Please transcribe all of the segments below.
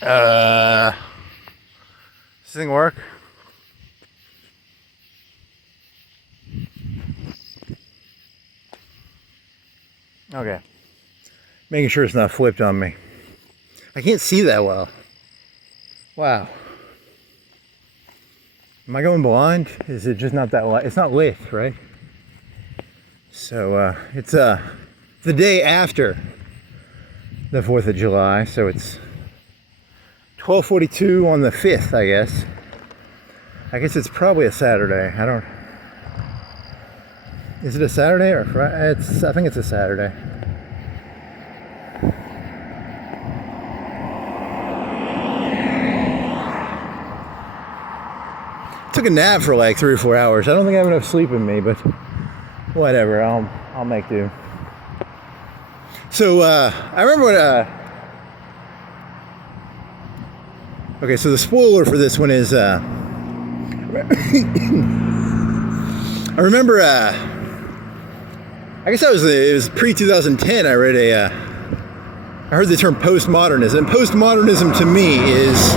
Does this thing work? Okay. Making sure it's not flipped on me. I can't see that well. Wow. Am I going blind? Is it just not that light? It's not lit, right? So it's the day after the 4th of July, so it's 12:42 on the 5th, I guess. I guess it's probably a Saturday. I don't... Is it a Saturday or Friday? I think it's a Saturday. Took a nap for like 3 or 4 hours. I don't think I have enough sleep in me, but whatever. I'll make do. So I remember what. Okay, so the spoiler for this one is. I remember. I guess it was pre-2010. I read I heard the term postmodernism. Postmodernism to me is.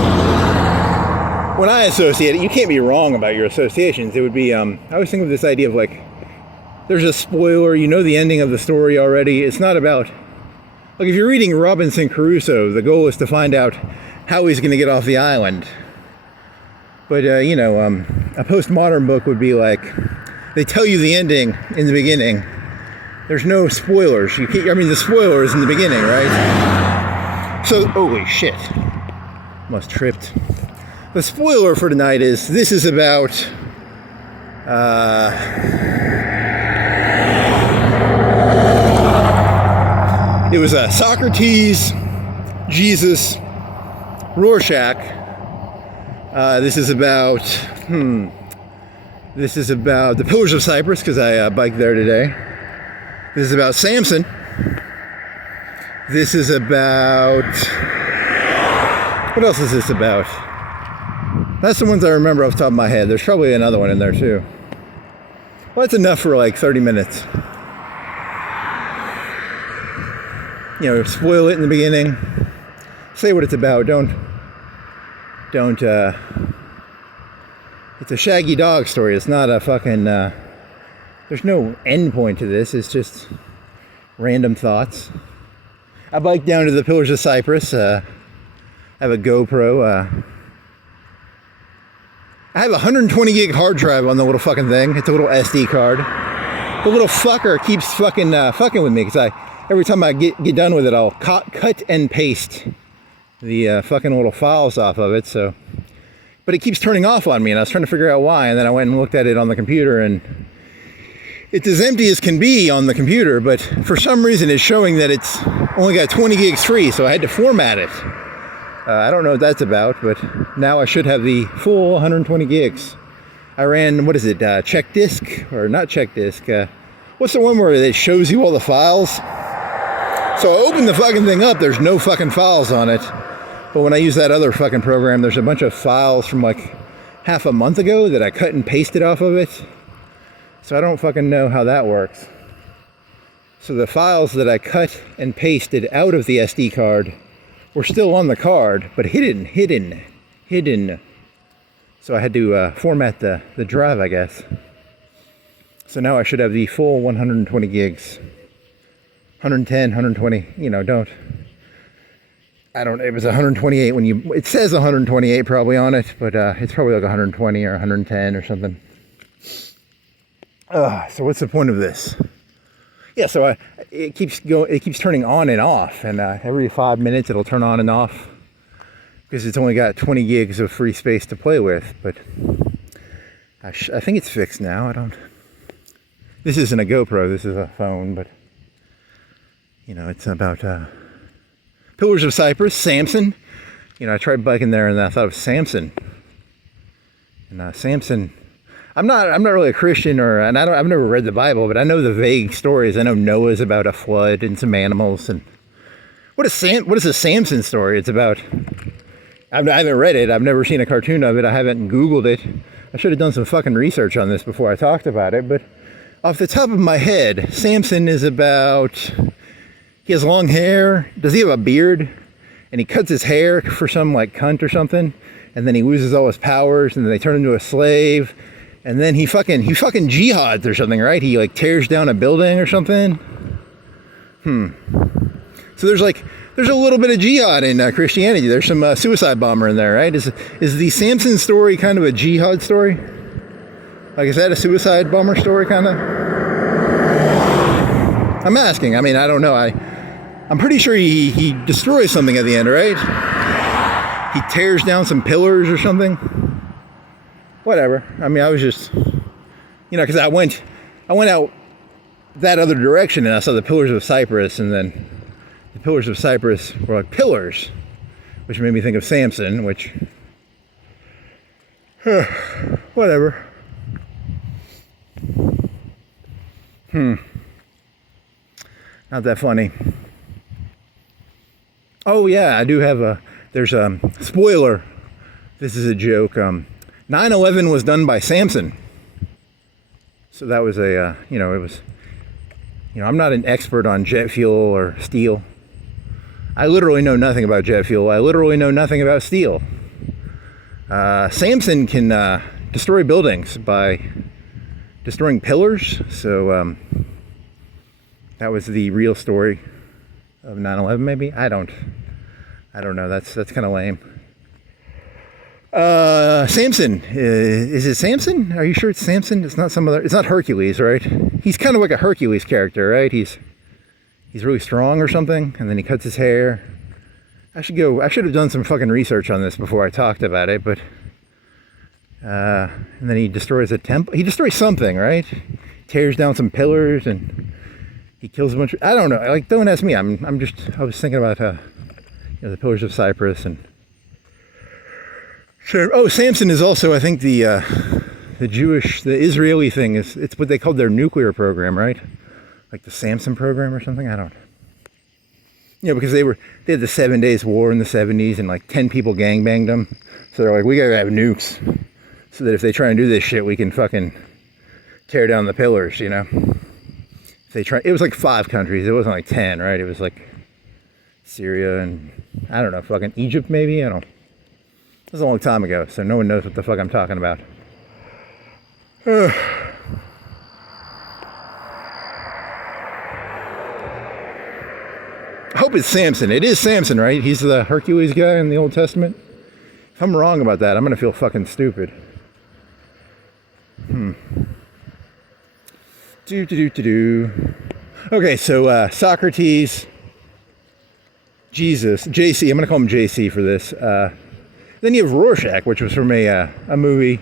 When I associate it, you can't be wrong about your associations. It would be, I always think of this idea of like, there's a spoiler, you know the ending of the story already. It's not about, like if you're reading Robinson Crusoe, the goal is to find out how he's going to get off the island. But, a postmodern book would be like, they tell you the ending in the beginning. There's no spoilers. The spoiler is in the beginning, right? So, holy shit. Almost tripped. The spoiler for tonight is this is about it was Socrates, Jesus, Rorschach. This is about the Pillars of Cypress because I biked there today. This is about Samson. This is about, what else is this about? That's the ones I remember off the top of my head. There's probably another one in there too. Well, that's enough for like 30 minutes. Spoil it in the beginning. Say what it's about. Don't. It's a Shaggy Dog story. It's not a fucking. There's no endpoint to this. It's just random thoughts. I biked down to the Pillars of Cypress. I have a GoPro. I have a 120 gig hard drive on the little fucking thing. It's a little SD card. The little fucker keeps fucking with me because every time I get done with it, I'll cut and paste the fucking little files off of it. So, but it keeps turning off on me, and I was trying to figure out why. And then I went and looked at it on the computer, and it's as empty as can be on the computer. But for some reason, it's showing that it's only got 20 gigs free. So I had to format it. I don't know what that's about, but now I should have the full 120 gigs. I ran, what is it, check disk? Or not check disk. What's the one where it shows you all the files? So I opened the fucking thing up, there's no fucking files on it. But when I use that other fucking program, there's a bunch of files from like half a month ago that I cut and pasted off of it. So I don't fucking know how that works. So the files that I cut and pasted out of the SD card were still on the card, but hidden. So I had to format the drive, I guess. So now I should have the full 120 gigs. 110, 120, it was 128 it says 128 probably on it, but it's probably like 120 or 110 or something. So what's the point of this? Yeah, so it keeps turning on and off, and every 5 minutes it'll turn on and off because it's only got 20 gigs of free space to play with. But I think it's fixed now. This isn't a GoPro. This is a phone, but it's about Pillars of Cypress, Samson. I tried biking there, and I thought of Samson, and Samson. I'm not really a Christian, and I've never read the Bible, but I know the vague stories. I know Noah's about a flood and some animals, and what is a Samson story? It's about. I haven't read it. I've never seen a cartoon of it. I haven't Googled it. I should have done some fucking research on this before I talked about it. But off the top of my head, Samson is about. He has long hair. Does he have a beard? and he cuts his hair for some like cunt or something, and then he loses all his powers, and then they turn him into a slave, and then he fucking jihads or something, right? He like tears down a building or something. So there's a little bit of jihad in Christianity. There's some suicide bomber in there, right? Is the Samson story kind of a jihad story? Like, is that a suicide bomber story, kind of? I'm asking. I mean, I don't know. I'm pretty sure he destroys something at the end, right? He tears down some pillars or something. Whatever. I mean, I was just, because I went out that other direction and I saw the Pillars of Cypress, and then the Pillars of Cypress were like pillars, which made me think of Samson, which, whatever. Not that funny. Oh yeah, I do have there's a spoiler. This is a joke. 9/11 was done by Samson. So that was it was, I'm not an expert on jet fuel or steel. I literally know nothing about jet fuel. I literally know nothing about steel. Samson can destroy buildings by destroying pillars. So that was the real story of 9/11, maybe? I don't know. That's kind of lame. Samson. Is it Samson? Are you sure it's Samson? It's not it's not Hercules, right? He's kind of like a Hercules character, right? He's really strong or something, and then he cuts his hair. I should have done some fucking research on this before I talked about it, but and then he destroys a temple. He destroys something, right? Tears down some pillars, and he kills a bunch of, I don't know. Like, don't ask me. I was thinking about the Pillars of Cypress, and sure. Oh, Samson is also, I think, the Israeli thing it's what they called their nuclear program, right? Like the Samson program or something. I don't. Because they had the 7 Days War in the 70s, and like 10 people gangbanged them. So they're like, we gotta have nukes, so that if they try and do this shit, we can fucking tear down the pillars. If they try, it was like 5 countries. It wasn't like 10, right? It was like Syria and I don't know, fucking Egypt maybe. I don't. It was a long time ago, so no one knows what the fuck I'm talking about. I hope it's Samson. It is Samson, right? He's the Hercules guy in the Old Testament. If I'm wrong about that, I'm gonna feel fucking stupid. Okay, so Socrates, Jesus, JC. I'm gonna call him JC for this. Then you have Rorschach, which was from a movie.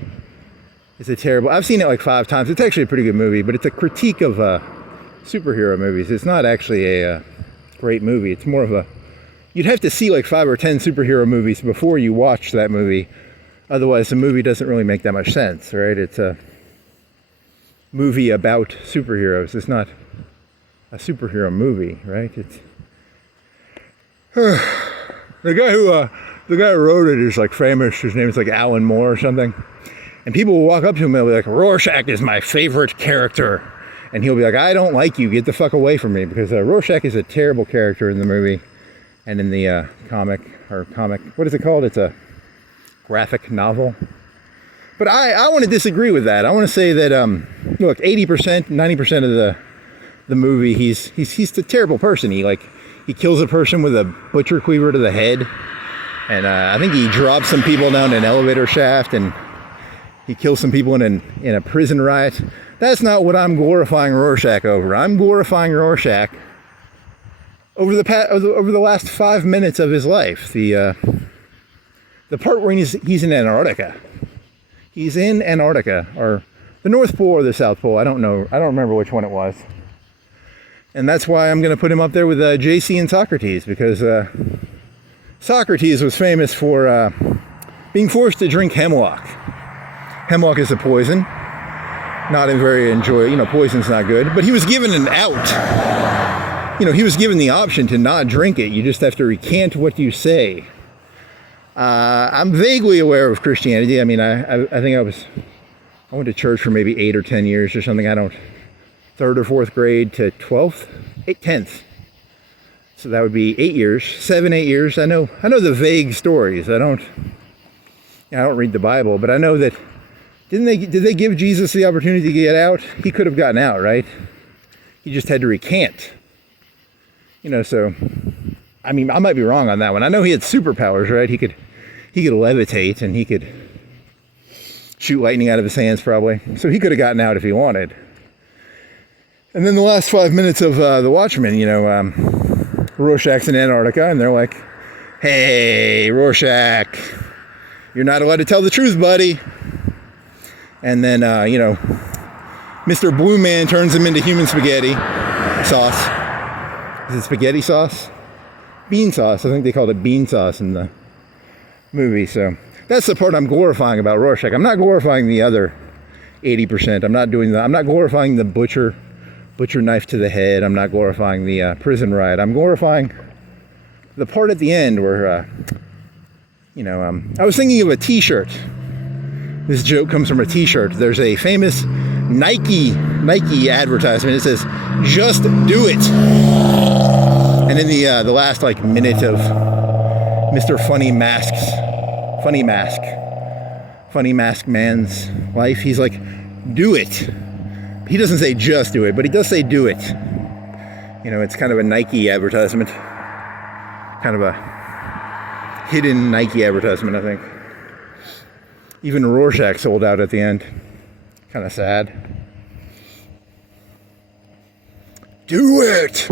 It's a terrible. I've seen it like 5 times. It's actually a pretty good movie, but it's a critique of superhero movies. It's not actually a great movie. It's more of a. You'd have to see like 5 or 10 superhero movies before you watch that movie. Otherwise, the movie doesn't really make that much sense, right? It's a movie about superheroes. It's not a superhero movie, right? It's the guy who wrote it is like famous. His name is like Alan Moore or something. And people will walk up to him and they'll be like, Rorschach is my favorite character. And he'll be like, I don't like you. Get the fuck away from me. Because Rorschach is a terrible character in the movie and in the comic. What is it called? It's a graphic novel. But I want to disagree with that. I want to say that, look, 80%, 90% of the movie, he's a terrible person. He kills a person with a butcher cleaver to the head. And I think he drops some people down an elevator shaft, and he kills some people in a prison riot. That's not what I'm glorifying Rorschach over. I'm glorifying Rorschach over the last 5 minutes of his life. The part where he's in Antarctica. He's in Antarctica, or the North Pole or the South Pole. I don't know. I don't remember which one it was. And that's why I'm going to put him up there with JC and Socrates, because Socrates was famous for being forced to drink hemlock. Hemlock is a poison. Not a very poison's not good. But he was given an out. He was given the option to not drink it. You just have to recant what you say. I'm vaguely aware of Christianity. I mean, I think I went to church for maybe 8 or 10 years or something. 3rd or 4th grade to 12th, 10th. So that would be 8 years, 7, 8 years. I know the vague stories. I don't read the Bible, but I know that, did they give Jesus the opportunity to get out? He could have gotten out, right? He just had to recant. So, I mean, I might be wrong on that one. I know he had superpowers, right? He could levitate, and he could shoot lightning out of his hands, probably. So he could have gotten out if he wanted. And then the last 5 minutes of The Watchmen, Rorschach's in Antarctica, and they're like, "Hey, Rorschach, you're not allowed to tell the truth, buddy." And then, Mr. Blue Man turns him into human spaghetti sauce. Is it spaghetti sauce? Bean sauce. I think they called it bean sauce in the movie. So that's the part I'm glorifying about Rorschach. I'm not glorifying the other 80%. I'm not glorifying the butcher knife to the head. I'm not glorifying the prison riot. I'm glorifying the part at the end where, I was thinking of a t-shirt. This joke comes from a t-shirt. There's a famous Nike advertisement. It says, "Just do it." And in the last minute of Mr. Funny Mask Man's life, he's like, "Do it." He doesn't say just do it, but he does say do it. It's kind of a Nike advertisement. Kind of a hidden Nike advertisement, I think. Even Rorschach sold out at the end. Kind of sad. Do it!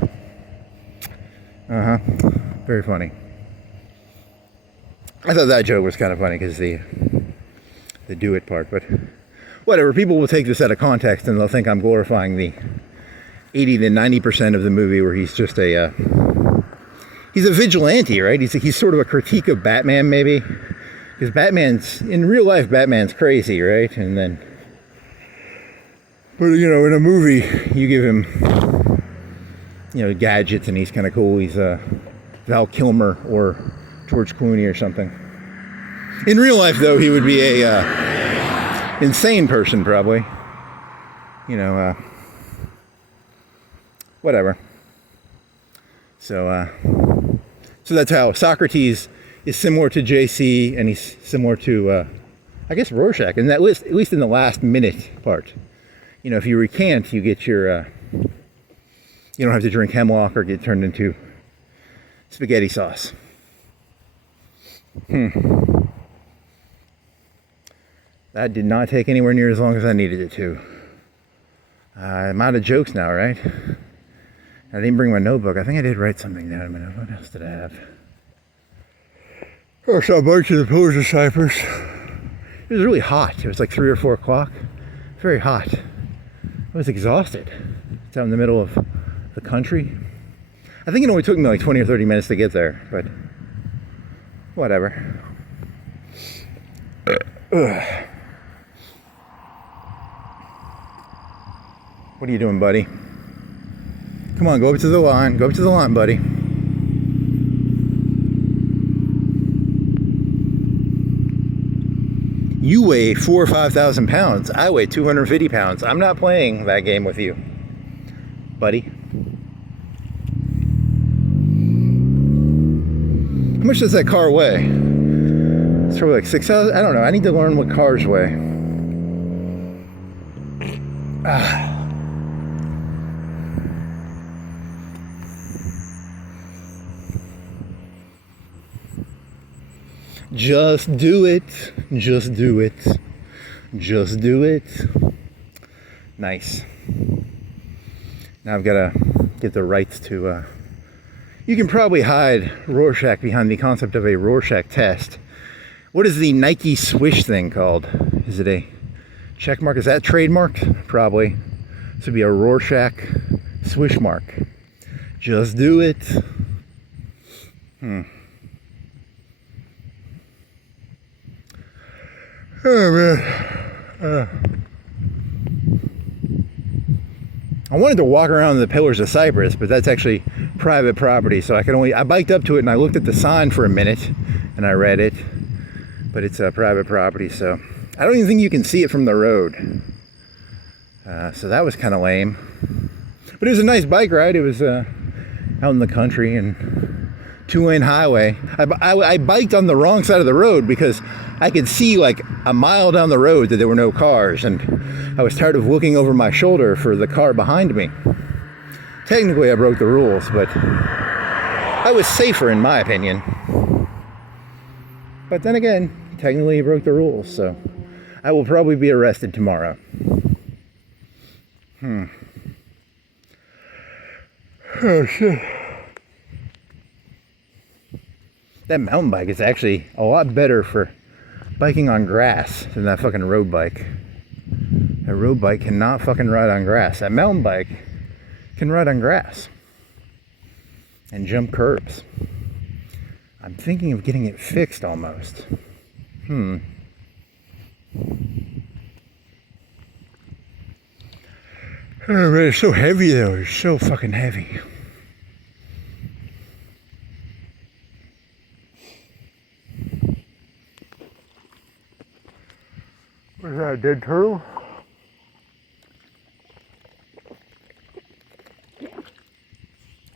Very funny. I thought that joke was kind of funny because the do it part, but whatever. People will take this out of context and they'll think I'm glorifying the 80 to 90% of the movie where he's just he's a vigilante, right? He's sort of a critique of Batman, maybe. Because in real life, Batman's crazy, right? But in a movie, you give him, gadgets and he's kind of cool. He's Val Kilmer or George Clooney or something. In real life, though, he would be a insane person, probably. Whatever. So that's how Socrates is similar to JC, and he's similar to, I guess, Rorschach. And that list, at least in the last minute part. If you recant, you get your, you don't have to drink hemlock or get turned into spaghetti sauce. That did not take anywhere near as long as I needed it to. I'm out of jokes now, right? I didn't bring my notebook. I think I did write something down in my notebook. What else did I have? I saw a bunch of the Pillars of Cypress. It was really hot. It was like 3 or 4 o'clock. Very hot. I was exhausted. It's out in the middle of the country. I think it only took me like 20 or 30 minutes to get there, but whatever. What are you doing, buddy? Come on, go up to the line. Go up to the line, buddy. You weigh 4,000 or 5,000 pounds. I weigh 250 pounds. I'm not playing that game with you, buddy. How much does that car weigh? It's probably like 6,000. I don't know. I need to learn what cars weigh. Just do it. Just do it. Just do it. Nice. Now I've got to get the rights to... You can probably hide Rorschach behind the concept of a Rorschach test. What is the Nike swish thing called? Is it a check mark? Is that trademarked? Probably. This would be a Rorschach swish mark. Just do it. Oh man. I wanted to walk around the Pillars of Cypress, but that's actually private property, so I biked up to it and I looked at the sign for a minute and I read it, but it's private property, so I don't even think you can see it from the road. So that was kind of lame. But it was a nice bike ride. It was out in the country and 2-lane highway. I biked on the wrong side of the road because I could see like a mile down the road that there were no cars, and I was tired of looking over my shoulder for the car behind me. Technically I broke the rules, but I was safer in my opinion. But then again, technically he broke the rules, so I will probably be arrested tomorrow. Oh shit. That mountain bike is actually a lot better for biking on grass than that fucking road bike. That road bike cannot fucking ride on grass. That mountain bike can ride on grass and jump curbs. I'm thinking of getting it fixed almost. Oh man, it's so heavy though. It's so fucking heavy. What is that, a dead turtle?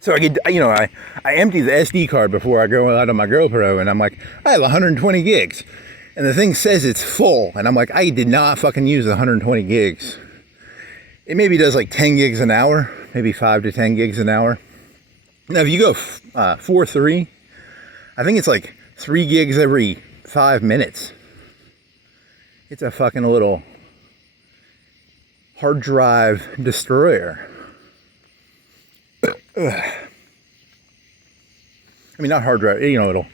So I empty the SD card before I go out on my GoPro, and I'm like, I have 120 gigs. And the thing says it's full, and I'm like, I did not fucking use the 120 gigs. It maybe does like 10 gigs an hour, maybe 5 to 10 gigs an hour. Now if you go 4-3, I think it's like 3 gigs every 5 minutes. It's a fucking little hard drive destroyer. I mean, not hard drive, it'll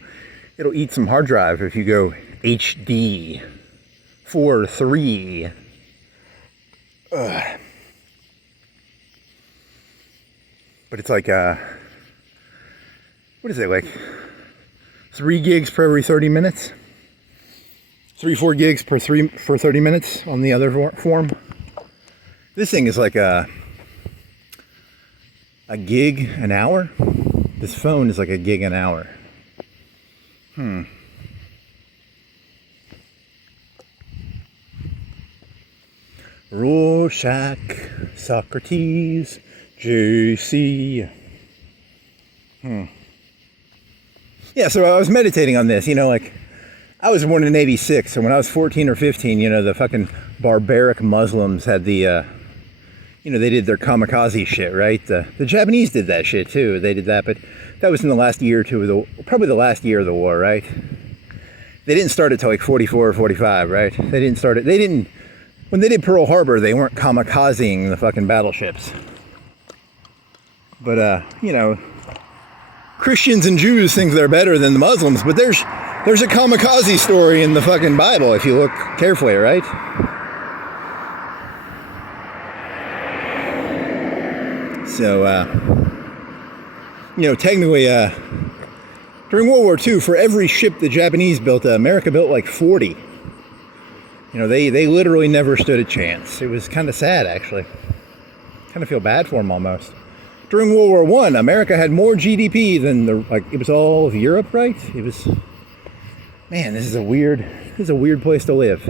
eat some hard drive if you go HD 4.3. But it's like what is it, like 3 gigs per every 30 minutes? 3-4 gigs per 30 minutes on the other form. This thing is like a gig an hour. This phone is like a gig an hour. Rorschach, Socrates, JC. Yeah, so I was meditating on this, like, I was born in 86, so when I was 14 or 15, the fucking barbaric Muslims had the, they did their kamikaze shit, right? The Japanese did that shit too. They did that, but that was in the last year or two, probably the last year of the war, right? They didn't start it till like 44 or 45, right? When they did Pearl Harbor, they weren't kamikazing the fucking battleships. But, Christians and Jews think they're better than the Muslims, but there's a kamikaze story in the fucking Bible if you look carefully, right? So, technically, during World War II, for every ship the Japanese built, America built like 40. They literally never stood a chance. It was kind of sad, actually. Kind of feel bad for them almost. During World War I, America had more GDP than it was all of Europe, right? It was, man, this is a weird place to live.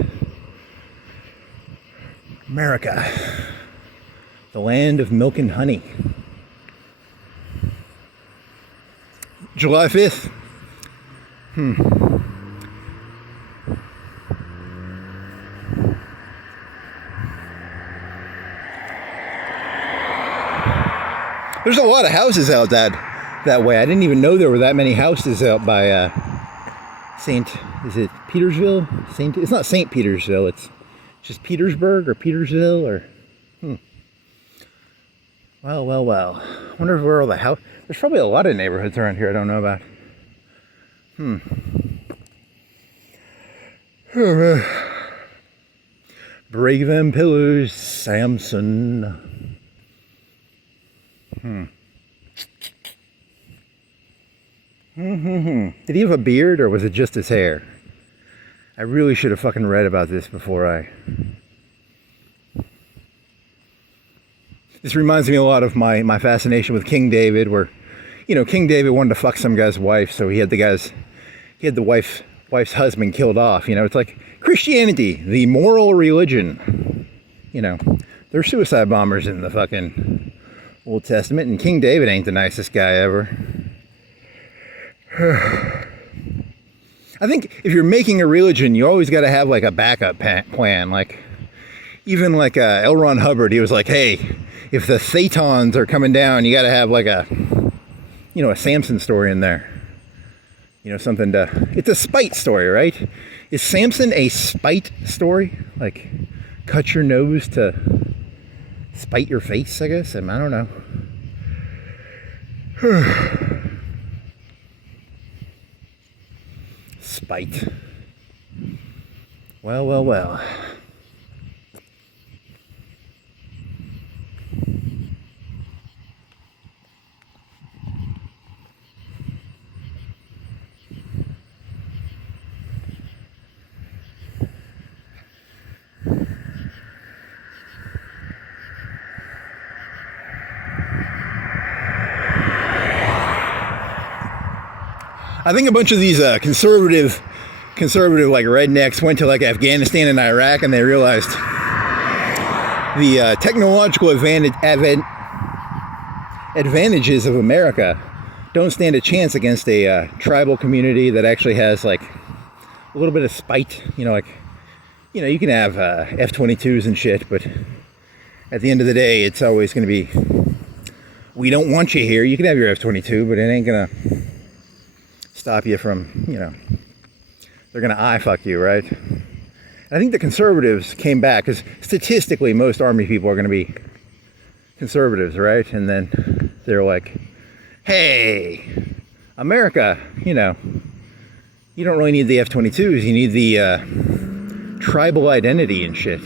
America, the land of milk and honey. July 5th. There's a lot of houses out that way. I didn't even know there were that many houses out by is it Petersville? It's not St. Petersville, it's just Petersburg or Petersville or Well. I wonder where all the house. There's probably a lot of neighborhoods around here I don't know about. Break them pillars, Samson. Did he have a beard or was it just his hair? I really should have fucking read about this before I... This reminds me a lot of my fascination with King David, where, King David wanted to fuck some guy's wife, so he had the wife's husband killed off. It's like Christianity, the moral religion. There's suicide bombers in the fucking Old Testament, and King David ain't the nicest guy ever. I think if you're making a religion, you always got to have like a backup plan. Like, even like L. Ron Hubbard, he was like, hey, if the Satans are coming down, you got to have like a, you know, a Samson story in there. You know, something to, it's a spite story, right? Is Samson a spite story? Like, cut your nose to spite your face, I guess? I don't know. Spite. Well, well, well. I think a bunch of these conservative like rednecks went to like Afghanistan and Iraq, and they realized the technological advantages of America don't stand a chance against a tribal community that actually has like a little bit of spite. You know, like, you know, you can have F-22s and shit, but at the end of the day, it's always going to be, we don't want you here. You can have your F-22, but it ain't going to stop you from, you know, they're going to eye fuck you, right? I think the conservatives came back, because statistically most army people are going to be conservatives, right? And then they're like, hey, America, you know, you don't really need the F-22s, you need the tribal identity and shit.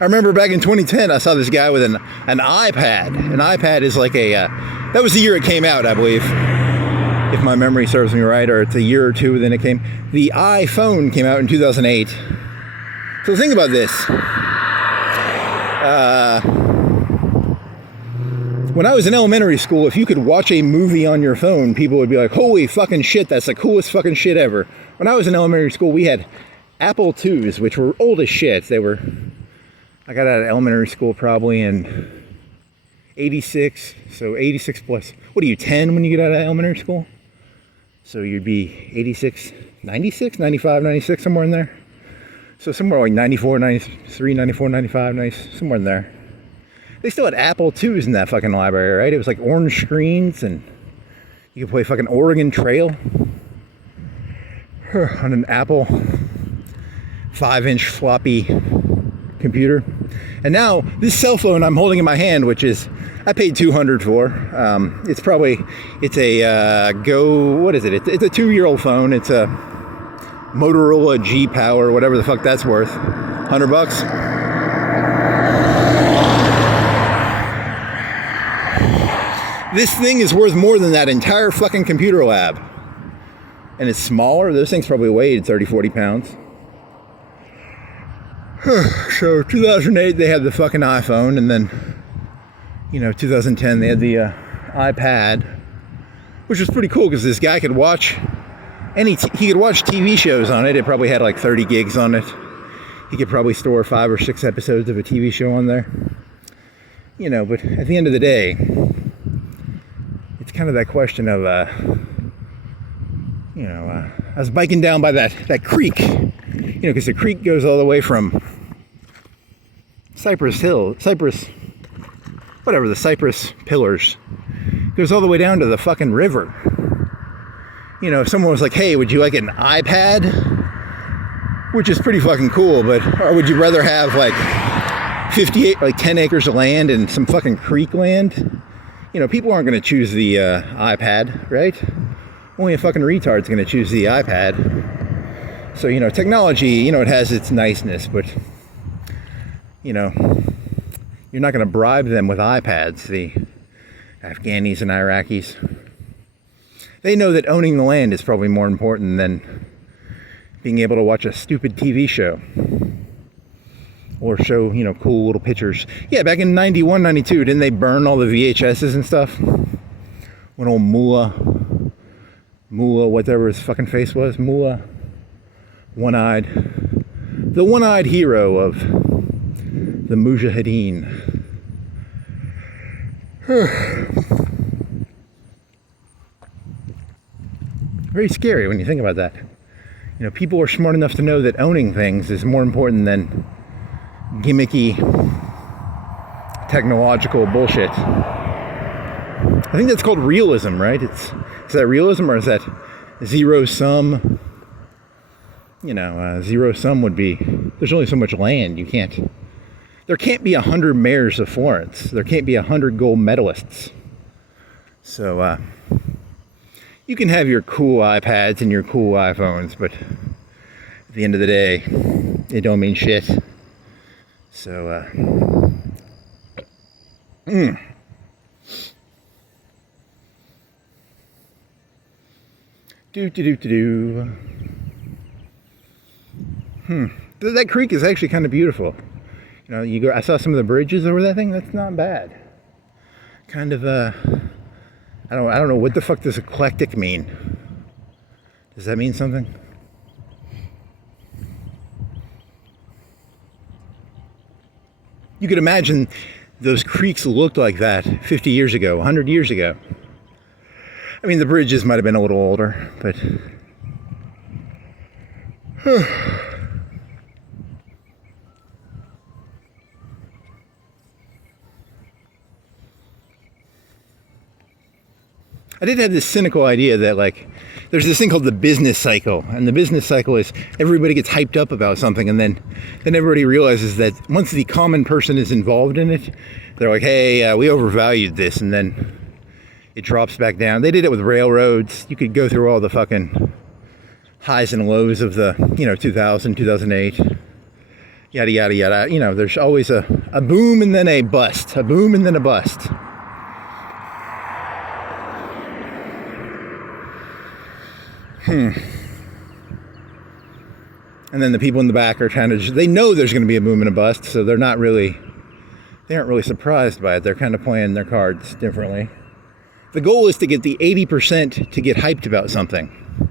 I remember back in 2010, I saw this guy with an iPad. An iPad is like a, that was the year it came out, I believe, if my memory serves me right, or it's a year or two then it came. The iPhone came out in 2008. So think about this. When I was in elementary school, if you could watch a movie on your phone, people would be like, holy fucking shit, that's the coolest fucking shit ever. When I was in elementary school, we had Apple IIs, which were old as shit. They were, I got out of elementary school probably in 86, so 86 plus, what are you, 10 when you get out of elementary school? So you'd be 86, 96, 95, 96, somewhere in there. So somewhere like 94, 93, 94, 95, somewhere in there. They still had Apple IIs in that fucking library, right? It was like orange screens, and you could play fucking Oregon Trail on an Apple 5-inch floppy computer. And now this cell phone I'm holding in my hand, which is, I paid $200 for. It's a what is it? It's a 2-year-old phone. It's a Motorola G Power, whatever the fuck that's worth. $100. This thing is worth more than that entire fucking computer lab. And it's smaller. Those things probably weighed 30, 40 pounds. So 2008 they had the fucking iPhone, and then, you know, 2010 they had the iPad, which was pretty cool because this guy could watch he could watch TV shows on it. It probably had like 30 gigs on it. He could probably store 5 or 6 episodes of a TV show on there. You know, but at the end of the day, it's kind of that question of, you know, I was biking down by that creek, you know, because the creek goes all the way from Cypress, Pillars, goes all the way down to the fucking river. You know, if someone was like, hey, would you like an iPad? Which is pretty fucking cool, but, or would you rather have like 10 acres of land and some fucking creek land? You know, people aren't going to choose the iPad, right? Only a fucking retard's going to choose the iPad. So, you know, technology, you know, it has its niceness, but, you know, you're not going to bribe them with iPads, the Afghanis and Iraqis. They know that owning the land is probably more important than being able to watch a stupid TV show. Or show, you know, cool little pictures. Yeah, back in 91, 92, didn't they burn all the VHSs and stuff? When old Mullah, whatever his fucking face was, Mullah, the one-eyed hero of The Mujahideen. Very scary when you think about that. You know, people are smart enough to know that owning things is more important than gimmicky technological bullshit. I think that's called realism, right? Is that realism, or is that zero sum? You know, zero sum would be, there's only so much land. There can't be 100 mayors of Florence. There can't be 100 gold medalists. So, you can have your cool iPads and your cool iPhones, but at the end of the day, it don't mean shit. So, That creek is actually kind of beautiful. You know, I saw some of the bridges over that thing. That's not bad. Kind of, I don't know what the fuck does eclectic mean. Does that mean something? You could imagine those creeks looked like that 50 years ago, 100 years ago. I mean, the bridges might have been a little older, but I did have this cynical idea that, like, there's this thing called the business cycle, and the business cycle is everybody gets hyped up about something, and then everybody realizes that once the common person is involved in it, they're like, hey, we overvalued this, and then it drops back down. They did it with railroads. You could go through all the fucking highs and lows of the, 2000, 2008, yada, yada, yada. You know, there's always a boom and then a bust, a boom and then a bust. And then the people in the back are they know there's going to be a boom and a bust, so they aren't really surprised by it. They're kind of playing their cards differently. The goal is to get the 80% to get hyped about something.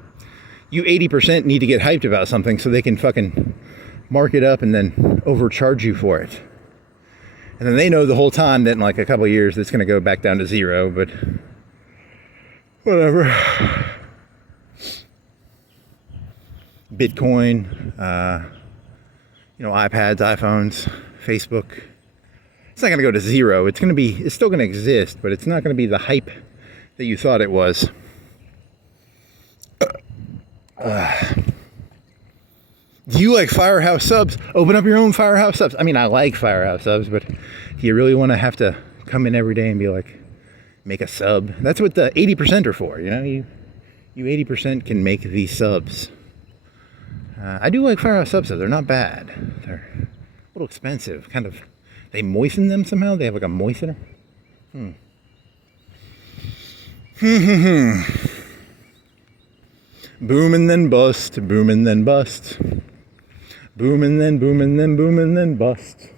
You 80% need to get hyped about something so they can fucking mark it up and then overcharge you for it. And then they know the whole time that in like a couple of years it's going to go back down to zero, but whatever. Bitcoin, iPads, iPhones, Facebook. It's not going to go to zero. It's still going to exist, but it's not going to be the hype that you thought it was. Do you like Firehouse subs? Open up your own Firehouse subs. I mean, I like Firehouse subs, but do you really want to have to come in every day and be like, make a sub? That's what the 80% are for, You 80% can make these subs. I do like Firehouse subs, though. They're not bad. They're a little expensive. They moisten them somehow. They have like a moistener. Boom and then bust. Boom and then bust. Boom and then boom and then boom and then bust.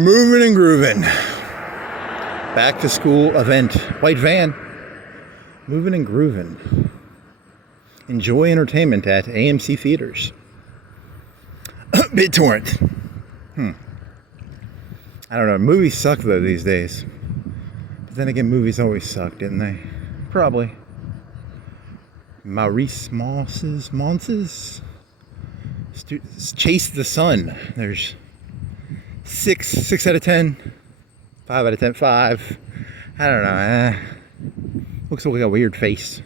Moving and grooving. Back to school event. White van. Moving and grooving. Enjoy entertainment at AMC theaters. BitTorrent. I don't know. Movies suck though these days. But then again, movies always suck, didn't they? Probably. Maurice Monses. Chase the Sun. There's 6 out of 10, 5 out of 10, 5. I don't know. Looks like a weird face.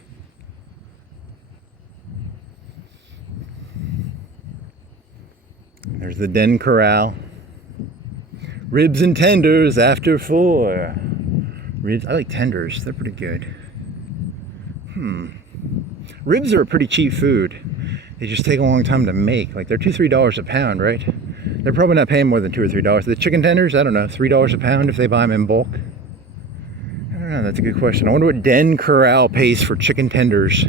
There's the Den Corral. Ribs and tenders after 4. Ribs. I like tenders. They're pretty good. Ribs are a pretty cheap food. They just take a long time to make. Like, they're $2-3 a pound, right? They're probably not paying more than $2 or $3. The chicken tenders, I don't know, $3 a pound if they buy them in bulk. I don't know, that's a good question. I wonder what Den Corral pays for chicken tenders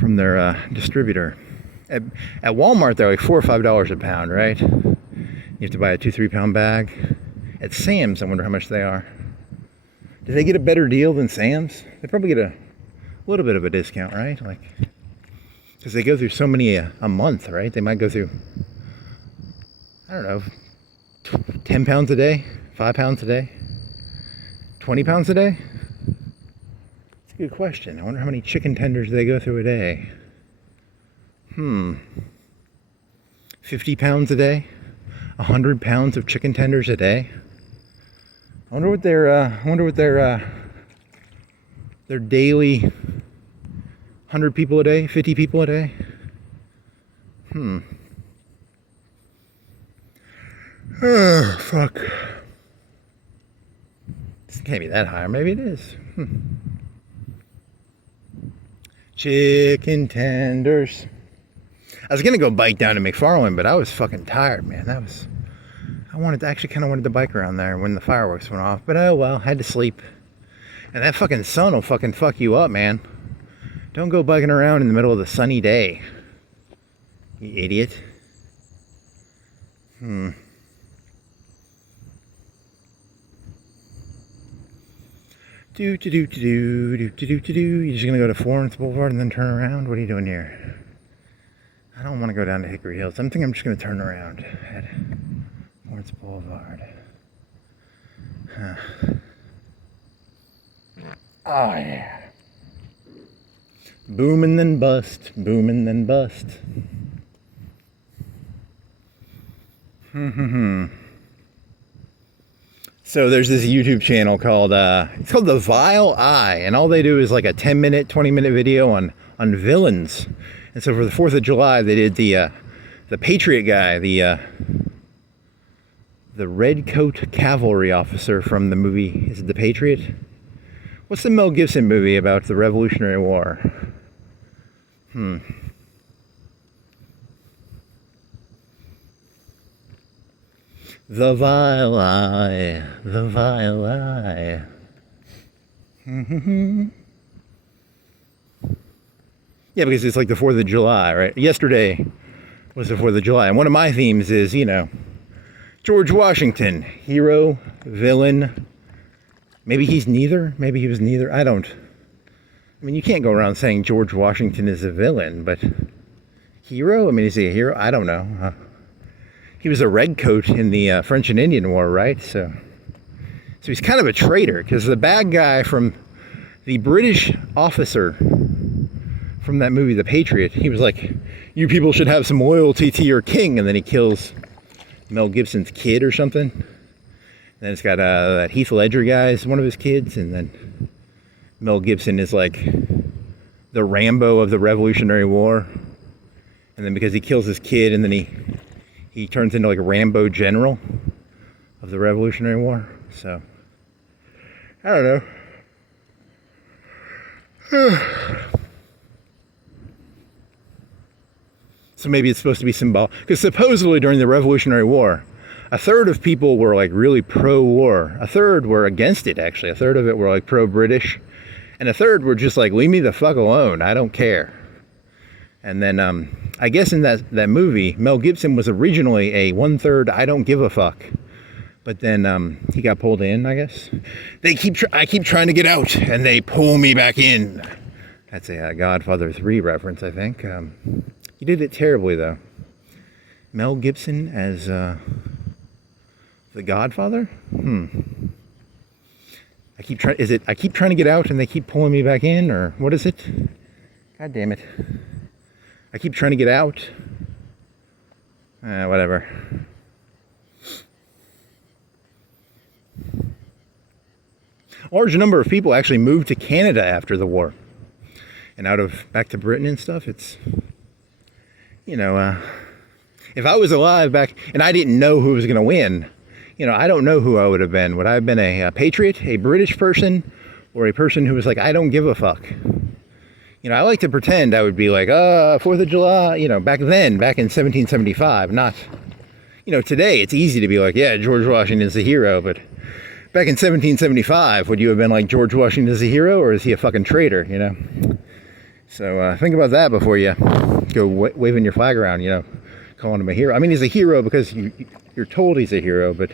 from their distributor. At Walmart, they're like $4 or $5 a pound, right? You have to buy a 2-3 pound bag. At Sam's, I wonder how much they are. Do they get a better deal than Sam's? They probably get a little bit of a discount, right? Like, because they go through so many a month, right? They might go through, I don't know, 10 pounds a day, 5 pounds a day, 20 pounds a day? That's a good question. I wonder how many chicken tenders they go through a day. 50 pounds a day? 100 pounds of chicken tenders a day? I wonder what their daily 100 people a day, 50 people a day? Oh, fuck. This can't be that high, or maybe it is. Chicken tenders. I was gonna go bike down to McFarland, but I was fucking tired, man. I actually kind of wanted to bike around there when the fireworks went off, but oh well, had to sleep. And that fucking sun will fucking fuck you up, man. Don't go biking around in the middle of the sunny day, you idiot. You're just gonna go to Florence Boulevard and then turn around? What are you doing here? I don't want to go down to Hickory Hills. I'm thinking I'm just gonna turn around at Florence Boulevard. Oh yeah. Boom and then bust. Boom and then bust. So there's this YouTube channel called it's called The Vile Eye, and all they do is like a 10-minute, 20-minute video on villains. And so for the 4th of July, they did the Patriot guy, the red coat cavalry officer from the movie. Is it The Patriot? What's the Mel Gibson movie about the Revolutionary War? The Vile Eye, the Vile Eye. Yeah, because it's like the 4th of July, right? Yesterday was the 4th of July. And one of my themes is, George Washington, hero, villain. Maybe he's neither. Maybe he was neither. I mean, you can't go around saying George Washington is a villain, but hero? I mean, is he a hero? I don't know. He was a redcoat in the French and Indian War, right? So he's kind of a traitor, because the bad guy from the British officer from that movie, The Patriot, he was like, you people should have some loyalty to your king, and then he kills Mel Gibson's kid or something. And then it's got that Heath Ledger guy is one of his kids, and then Mel Gibson is like the Rambo of the Revolutionary War. And then because he kills his kid, and then he turns into like a Rambo general of the Revolutionary War. So I don't know. So maybe it's supposed to be symbolic, because supposedly during the Revolutionary War, a third of people were like really pro-war. A third were against it, actually. A third of it were like pro-British. And a third were just like, leave me the fuck alone. I don't care. And then I guess in that movie, Mel Gibson was originally a 1/3 I don't give a fuck. But then he got pulled in, I guess. I keep trying to get out, and they pull me back in. That's a Godfather 3 reference, I think. He did it terribly, though. Mel Gibson as the Godfather? I keep trying to get out and they keep pulling me back in, or what is it? God damn it. I keep trying to get out. Whatever. A large number of people actually moved to Canada after the war. And back to Britain and stuff. It's, if I was alive back and I didn't know who was going to win, I don't know who I would have been. Would I have been a patriot, a British person, or a person who was like, I don't give a fuck? You know, I like to pretend I would be like, 4th of July, you know, back then, back in 1775, not, you know, today it's easy to be like, yeah, George Washington's a hero, but back in 1775, would you have been like, George Washington's a hero, or is he a fucking traitor, you know? So think about that before you go waving your flag around, you know, calling him a hero. I mean, he's a hero because you're told he's a hero, but,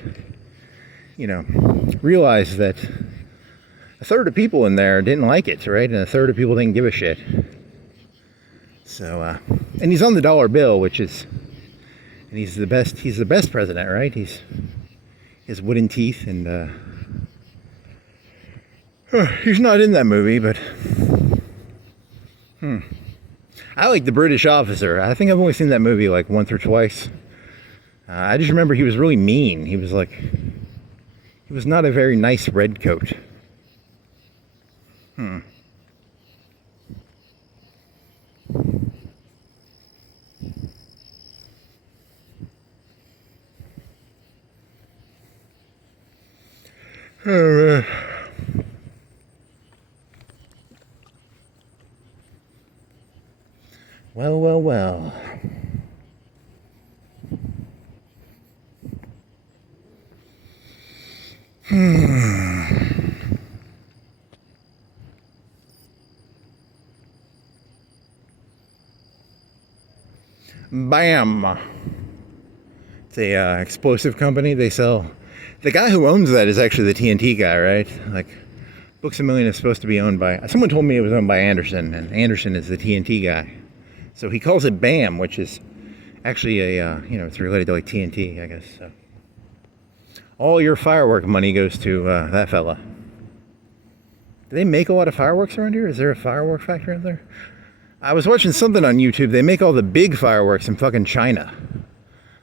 you know, realize that a third of people in there didn't like it, right? And a third of people didn't give a shit. So, and he's on the dollar bill, which is, and he's the best president, right? He has wooden teeth, and he's not in that movie, but I like the British officer. I think I've only seen that movie like once or twice. I just remember he was really mean. He was not a very nice redcoat. Well. Bam. It's a explosive company. They sell. The guy who owns that is actually the TNT guy, right? Like, Books A Million is supposed to be owned by. Someone told me it was owned by Anderson, and Anderson is the TNT guy. So he calls it BAM, which is actually a, you know, it's related to like TNT, I guess. So all your firework money goes to that fella. Do they make a lot of fireworks around here? Is there a firework factory out there? I was watching something on YouTube. They make all the big fireworks in fucking China.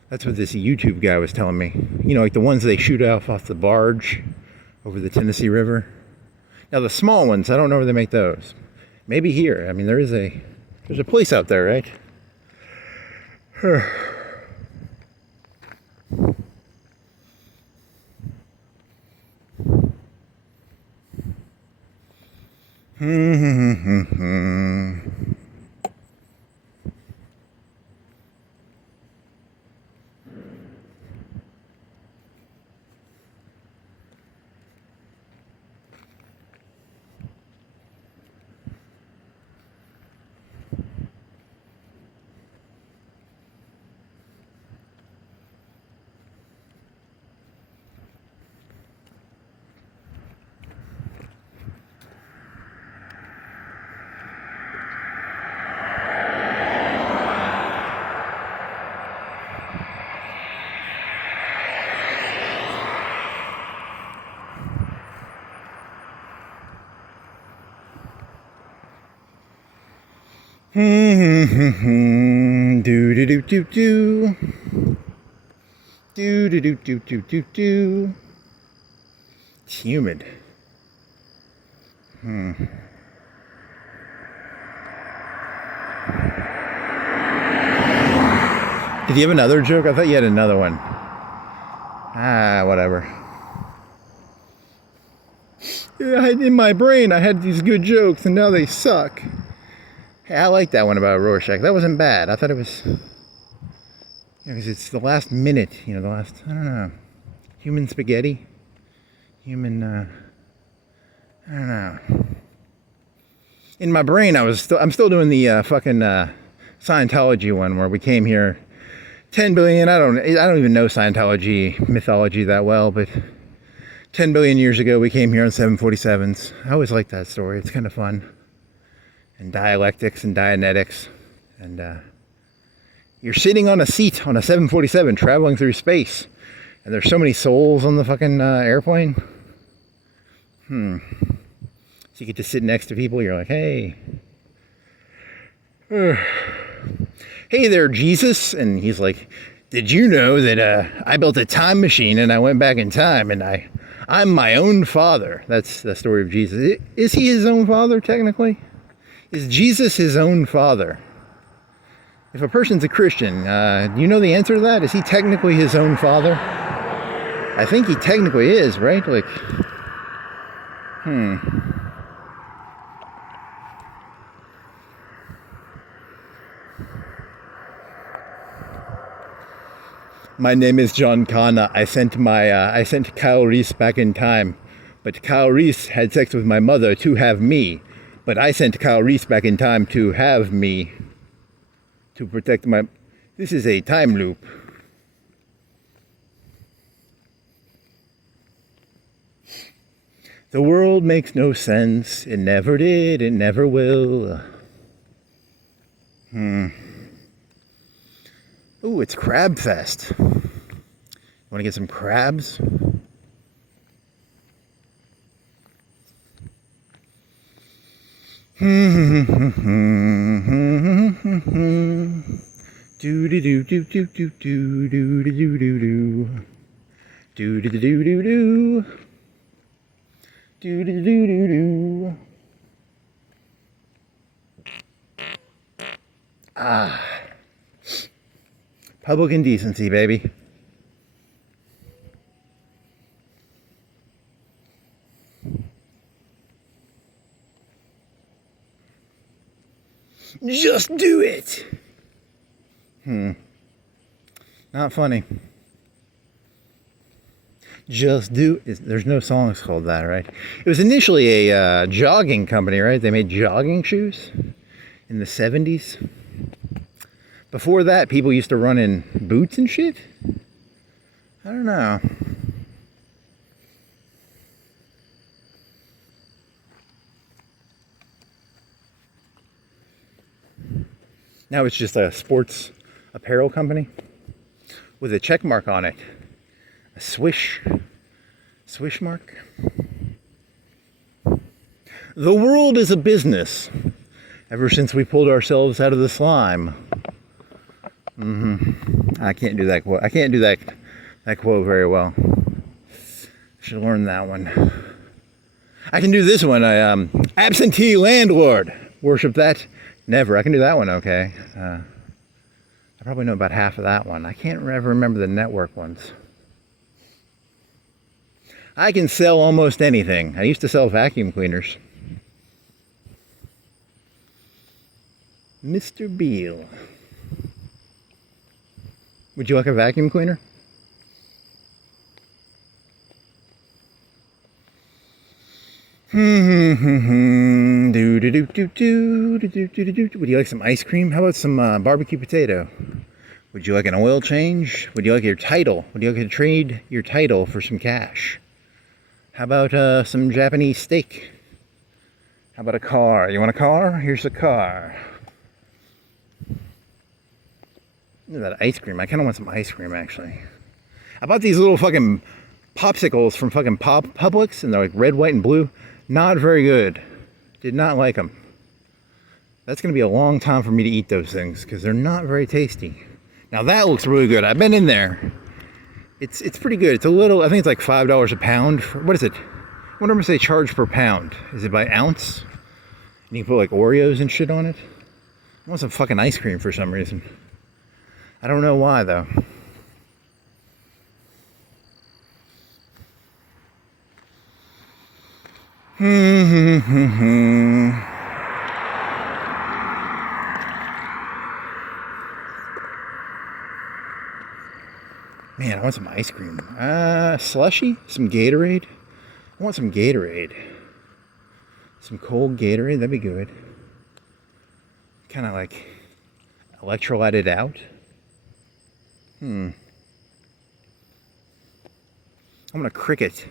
That's what this YouTube guy was telling me. You know, like the ones they shoot off the barge over the Tennessee River. Now the small ones, I don't know where they make those. Maybe here. I mean, there's a place out there, right? Do do do do do. Do do do do do do do. It's humid. Did you have another joke? I thought you had another one. Whatever. Yeah, in my brain, I had these good jokes, and now they suck. Hey, I like that one about Rorschach. That wasn't bad. I thought it was, you know, because it's the last minute, you know, I don't know, human spaghetti, human, I don't know. In my brain, I'm still doing the fucking Scientology one where we came here 10 billion, I don't even know Scientology mythology that well, but 10 billion years ago, we came here on 747s. I always like that story. It's kind of fun. And dialectics and Dianetics. And you're sitting on a seat on a 747 traveling through space. And there's so many souls on the fucking airplane. So you get to sit next to people. You're like, hey. Hey there, Jesus. And he's like, did you know that I built a time machine and I went back in time and I'm my own father. That's the story of Jesus. Is he his own father, technically? Is Jesus his own father? If a person's a Christian, do you know the answer to that? Is he technically his own father? I think he technically is, right? Like, My name is John Connor. I sent Kyle Reese back in time, but Kyle Reese had sex with my mother to have me. But I sent Kyle Reese back in time to have me, to protect my. This is a time loop. The world makes no sense. It never did. It never will. Ooh, it's Crab Fest. Want to get some crabs? Do do do do do do do do do do do do do do do do do. Do do do do do. Ah, public indecency, baby. Just do it. Not funny. Just do it. There's no songs called that, right? It was initially a jogging company, right? They made jogging shoes in the 70s. Before that, people used to run in boots and shit. I don't know. Now it's just a sports apparel company with a check mark on it. A swish mark. The world is a business ever since we pulled ourselves out of the slime. I can't do that quote. I can't do that quote very well. Should learn that one. I can do this one. Absentee landlord. Worship that. Never. I can do that one okay. I probably know about half of that one. I can't ever remember the network ones. I can sell almost anything. I used to sell vacuum cleaners. Mr. Beale. Would you like a vacuum cleaner? Would you like some ice cream? How about some barbecue potato? Would you like an oil change? Would you like your title? Would you like to trade your title for some cash? How about some Japanese steak? How about a car? You want a car? Here's a car. Look at that ice cream. I kind of want some ice cream, actually. I bought these little fucking popsicles from fucking Publix, and they're like red, white, and blue. Not very good. Did not like them. That's going to be a long time for me to eat those things because they're not very tasty. Now that looks really good. I've been in there. It's pretty good. It's a little, I think it's like $5 a pound. What is it? I wonder if they charge per pound. Is it by ounce? And you can put like Oreos and shit on it. I want some fucking ice cream for some reason. I don't know why though. Man, I want some ice cream. Slushy? Some Gatorade? I want some Gatorade. Some cold Gatorade, that'd be good. Kind of like electrolyted out. I'm gonna cricket.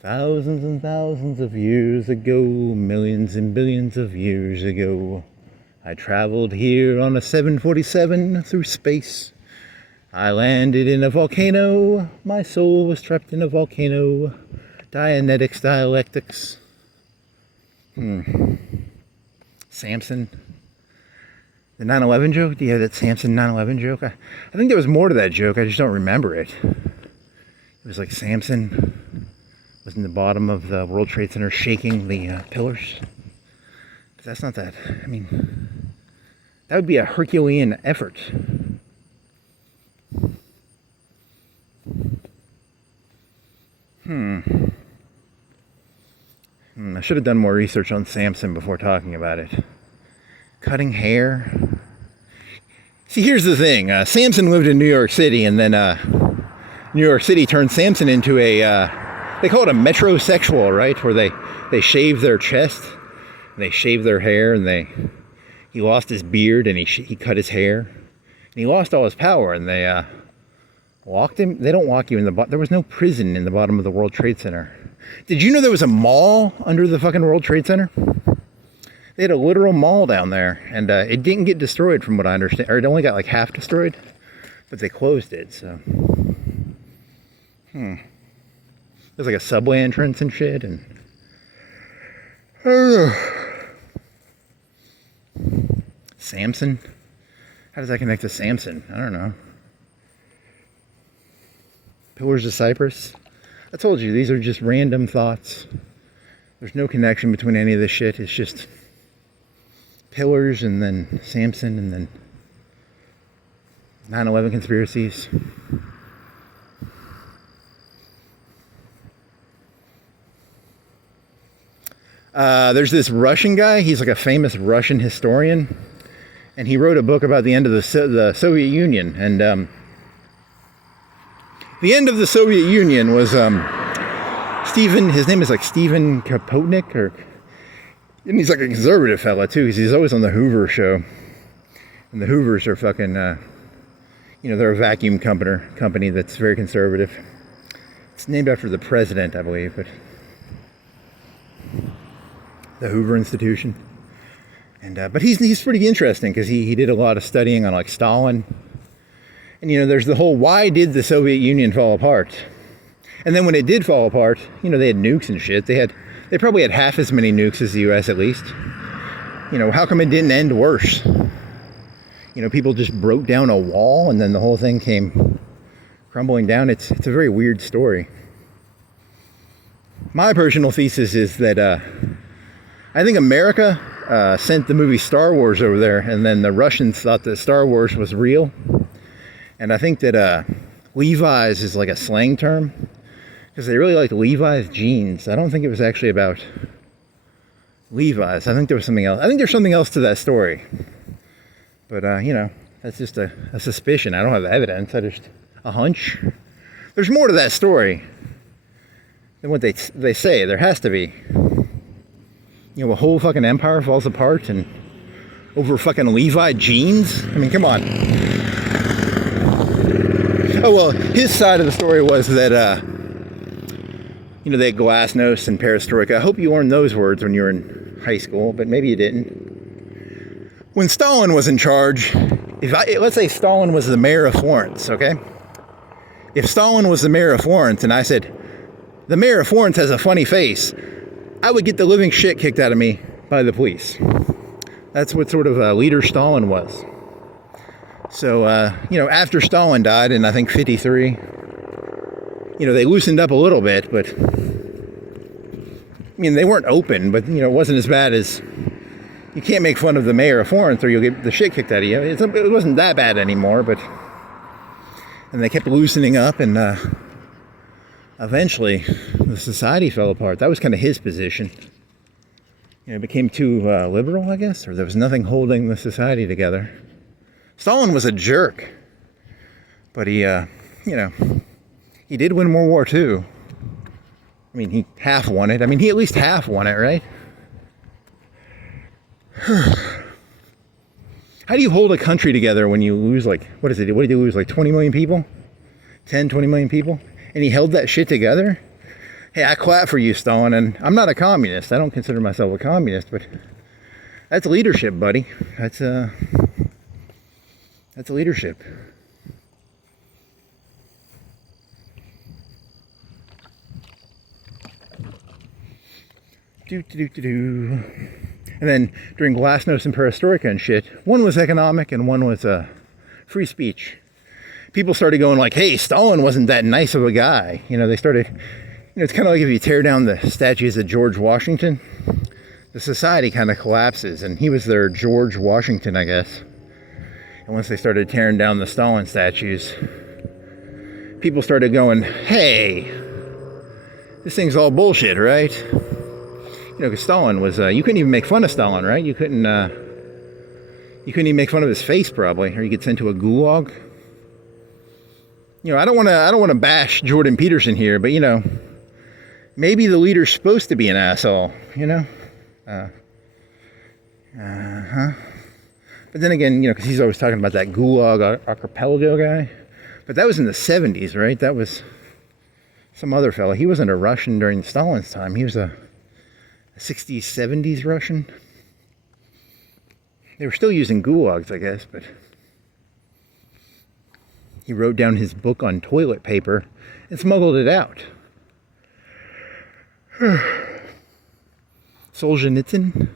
Thousands and thousands of years ago, millions and billions of years ago, I traveled here on a 747 through space. I landed in a volcano. My soul was trapped in a volcano. Dianetics, dialectics. Samson. The 9/11 joke? Do you have that Samson 9/11 joke? I think there was more to that joke. I just don't remember it. It was like Samson was in the bottom of the World Trade Center shaking the pillars. But that's not that. I mean, that would be a Herculean effort. I should have done more research on Samson before talking about it. Cutting hair. See, here's the thing. Samson lived in New York City, and then New York City turned Samson into a, they call it a metrosexual, right? Where they shave their chest, and they shave their hair, and he lost his beard, and he cut his hair. And he lost all his power, and they locked him. They don't lock you in the bottom. There was no prison in the bottom of the World Trade Center. Did you know there was a mall under the fucking World Trade Center? They had a literal mall down there, and it didn't get destroyed from what I understand. Or it only got like half destroyed, but they closed it, so. There's like a subway entrance and shit, and I don't know. Samson? How does that connect to Samson? I don't know. Pillars of Cypress? I told you, these are just random thoughts. There's no connection between any of this shit. It's just pillars and then Samson and then 9/11 conspiracies. There's this Russian guy. He's like a famous Russian historian. And he wrote a book about the end of the Soviet Union. And the end of the Soviet Union was his name is like Stephen Kapotnik, and he's like a conservative fella too, because he's always on the Hoover show. And the Hoovers are fucking, they're a vacuum company that's very conservative. It's named after the president, I believe, but the Hoover Institution. And but he's pretty interesting because he did a lot of studying on like Stalin. And there's the whole, why did the Soviet Union fall apart? And then when it did fall apart, they had nukes and shit. They probably had half as many nukes as the US at least. How come it didn't end worse? People just broke down a wall and then the whole thing came crumbling down. It's a very weird story. My personal thesis is that I think America sent the movie Star Wars over there, and then the Russians thought that Star Wars was real. And I think that Levi's is like a slang term, because they really liked Levi's jeans. I don't think it was actually about Levi's. I think there was something else. I think there's something else to that story. But, that's just a suspicion. I don't have evidence. A hunch. There's more to that story than what they say. There has to be. A whole fucking empire falls apart and over fucking Levi jeans? I mean, come on. Oh, well, his side of the story was that, they had glasnost and perestroika. I hope you learned those words when you were in high school, but maybe you didn't. When Stalin was in charge, let's say Stalin was the mayor of Florence, okay? If Stalin was the mayor of Florence and I said, the mayor of Florence has a funny face, I would get the living shit kicked out of me by the police. That's what sort of leader Stalin was. So, after Stalin died in, I think, 53, they loosened up a little bit, but, they weren't open, but, it wasn't as bad as, you can't make fun of the mayor of Florence or you'll get the shit kicked out of you. It wasn't that bad anymore, but, and they kept loosening up, and eventually the society fell apart. That was kind of his position. It became too liberal, I guess, or there was nothing holding the society together. Stalin was a jerk, but he did win World War II. I mean, he half won it. He at least half won it, right? How do you hold a country together when you lose, what did you lose, 20 million people? 10, 20 million people? And he held that shit together? Hey, I clap for you, Stalin, and I'm not a communist. I don't consider myself a communist, but that's leadership, buddy. That's leadership. And then during glasnost and perestroika and shit, one was economic and one was free speech. People started going like, hey, Stalin wasn't that nice of a guy. They started, it's kind of like if you tear down the statues of George Washington, the society kind of collapses, and he was their George Washington, I guess. And once they started tearing down the Stalin statues, people started going, hey, this thing's all bullshit, right? You know, because Stalin was, you couldn't even make fun of Stalin, right? You couldn't even make fun of his face, probably, or you get sent to a gulag. You know, I don't want to bash Jordan Peterson here, but, you know, maybe the leader's supposed to be an asshole, you know? But then again, you know, because he's always talking about that gulag archipelago guy. But that was in the 70s, right? That was some other fella. He wasn't a Russian during Stalin's time. He was a 60s, 70s Russian. They were still using gulags, I guess, but he wrote down his book on toilet paper and smuggled it out. Solzhenitsyn?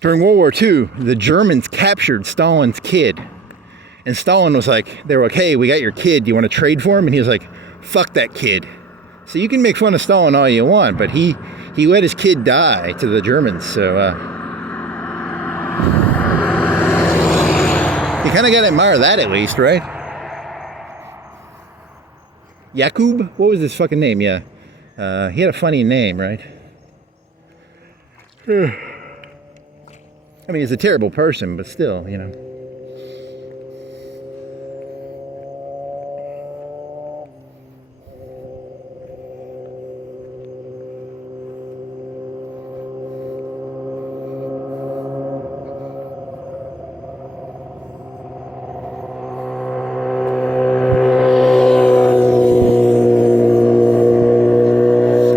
During World War II, the Germans captured Stalin's kid. And Stalin was like, they were like, hey, we got your kid. Do you want to trade for him? And he was like, fuck that kid. So you can make fun of Stalin all you want, but he let his kid die to the Germans. So you kind of got to admire that at least, right? Yakub? What was his fucking name? Yeah. He had a funny name, right? I mean, he's a terrible person, but still, you know.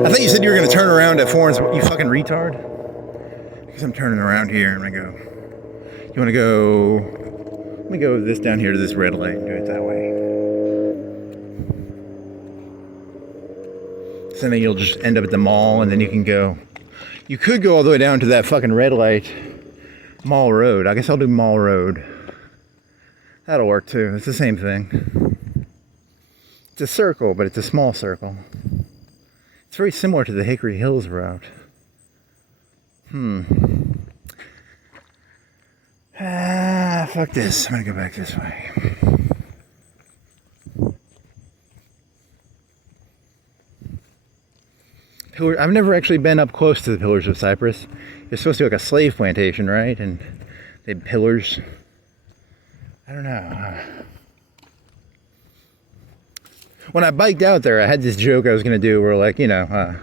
I thought you said you were going to turn around at Florence, you fucking retard. Because I'm turning around here and I go, you want to go, let me go this down here to this red light and do it that way. So then you'll just end up at the mall and then you can go, you could go all the way down to that fucking red light, Mall Road. I guess I'll do Mall Road. That'll work too. It's the same thing. It's a circle, but it's a small circle. It's very similar to the Hickory Hills route. Fuck this. I'm gonna go back this way. I've never actually been up close to the Pillars of Cypress. It's supposed to be like a slave plantation, right? And they had pillars. I don't know. When I biked out there, I had this joke I was gonna do where, like, you know,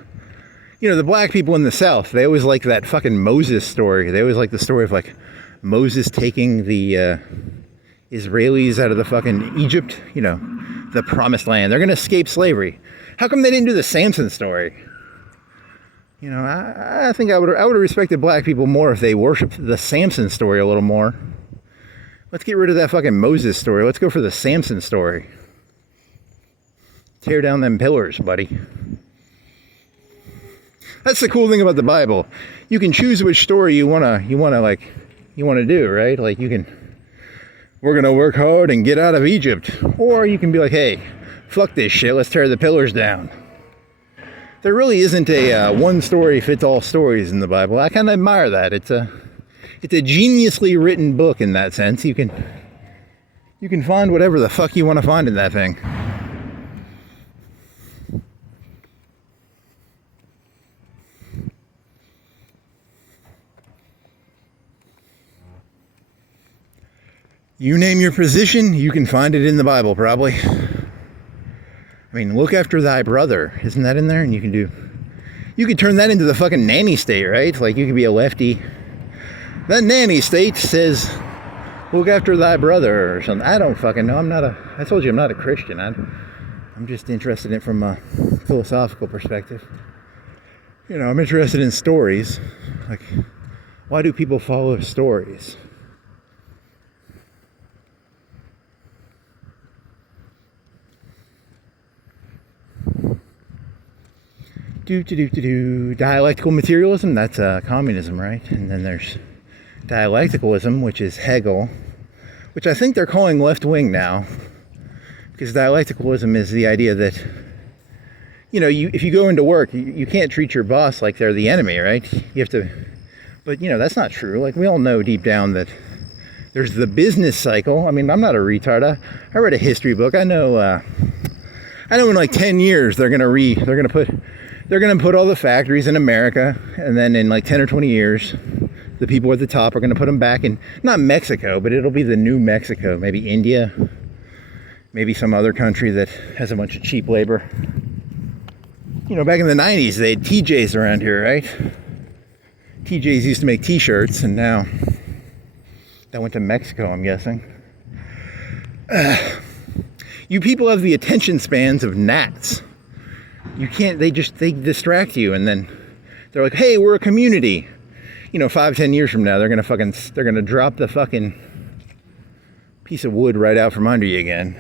the black people in the South, they always like that fucking Moses story. They always like the story of, like, Moses taking the Israelis out of the fucking Egypt, you know, the promised land. They're going to escape slavery. How come they didn't do the Samson story? You know, I think I would have respected black people more if they worshipped the Samson story a little more. Let's get rid of that fucking Moses story. Let's go for the Samson story. Tear down them pillars, buddy. That's the cool thing about the Bible. You can choose which story you wanna do, right? Like, we're gonna work hard and get out of Egypt. Or you can be like, hey, fuck this shit, let's tear the pillars down. There really isn't a one story fits all stories in the Bible. I kind of admire that. It's a geniusly written book in that sense. You can find whatever the fuck you want to find in that thing. You name your position, you can find it in the Bible, probably. I mean, look after thy brother. Isn't that in there? And you could turn that into the fucking nanny state, right? Like, you could be a lefty. That nanny state says, look after thy brother or something. I don't fucking know. I told you I'm not a Christian. I'm just interested in it from a philosophical perspective. You know, I'm interested in stories. Like, why do people follow stories? Dialectical materialism, that's communism, right? And then there's dialecticalism, which is Hegel, which I think they're calling left-wing now, because dialecticalism is the idea that, you know, if you go into work, you can't treat your boss like they're the enemy, right? You have to But, you know, that's not true. Like, we all know deep down that there's the business cycle. I mean, I'm not a retard. I read a history book. I know in like 10 years they're gonna put all the factories in America, and then in like 10 or 20 years, the people at the top are gonna put them back in, not Mexico, but it'll be the new Mexico, maybe India, maybe some other country that has a bunch of cheap labor. You know, back in the 90s, they had TJs around here, right? TJs used to make t-shirts, and now that went to Mexico, I'm guessing. You people have the attention spans of gnats. You can't, they distract you, and then they're like, hey, we're a community. You know, 5-10 years from now, they're gonna drop the fucking piece of wood right out from under you again.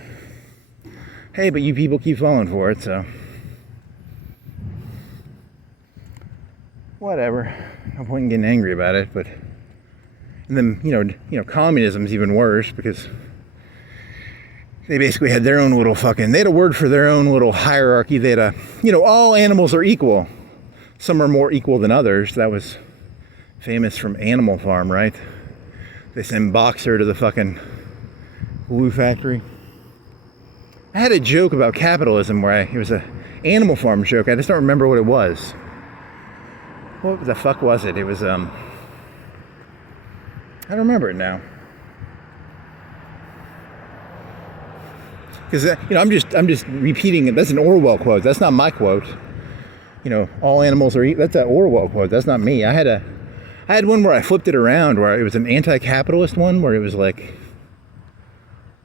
Hey, but you people keep falling for it, so whatever. No point in getting angry about it. But and then you know communism's even worse, because they basically had their own little they had a word for their own little hierarchy. They had all animals are equal. Some are more equal than others. That was famous from Animal Farm, right? They send Boxer to the fucking glue factory. I had a joke about capitalism where it was a Animal Farm joke. I just don't remember what it was. What the fuck was it? It was I don't remember it now. Because I'm just repeating it. That's an Orwell quote. That's not my quote. You know, all animals are equal. That's an Orwell quote. That's not me. I had one where I flipped it around, where it was an anti-capitalist one, where it was like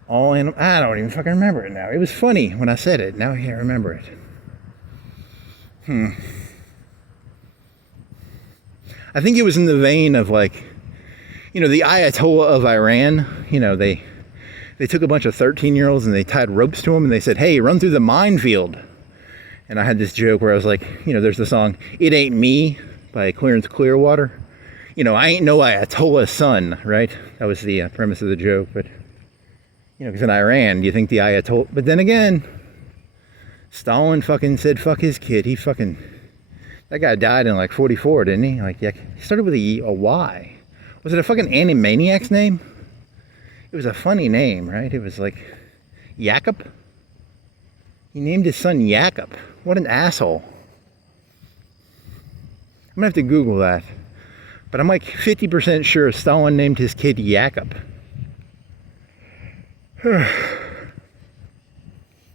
all animals. I don't even fucking remember it now. It was funny when I said it. Now I can't remember it. I think it was in the vein of like, the Ayatollah of Iran. You know, they took a bunch of 13-year-olds and they tied ropes to them and they said, hey, run through the minefield. And I had this joke where I was like, there's the song It Ain't Me by Clarence Clearwater. I ain't no Ayatollah's son, right? That was the premise of the joke. But, because in Iran, do you think the Ayatollah... But then again, Stalin fucking said fuck his kid. That guy died in like 44, didn't he? Like, yeah, he started with a Y. Was it a fucking Animaniacs name? It was a funny name, right? It was like Jakob. He named his son Jakob. What an asshole. I'm gonna have to Google that. But I'm like 50% sure Stalin named his kid Jakob.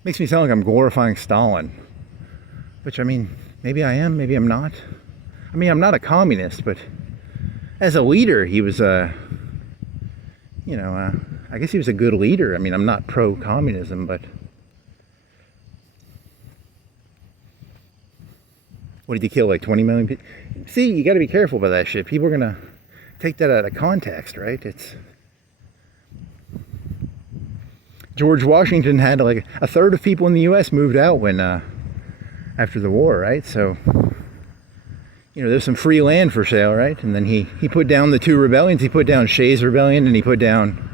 Makes me sound like I'm glorifying Stalin. Which, I mean, maybe I am, maybe I'm not. I mean, I'm not a communist, but as a leader, he was I guess he was a good leader. I mean, I'm not pro-communism, but what did he kill, like 20 million people? See, you got to be careful about that shit. People are going to take that out of context, right? George Washington had like a third of people in the U.S. moved out when after the war, right? So, there's some free land for sale, right? And then he put down the two rebellions. He put down Shays Rebellion and he put down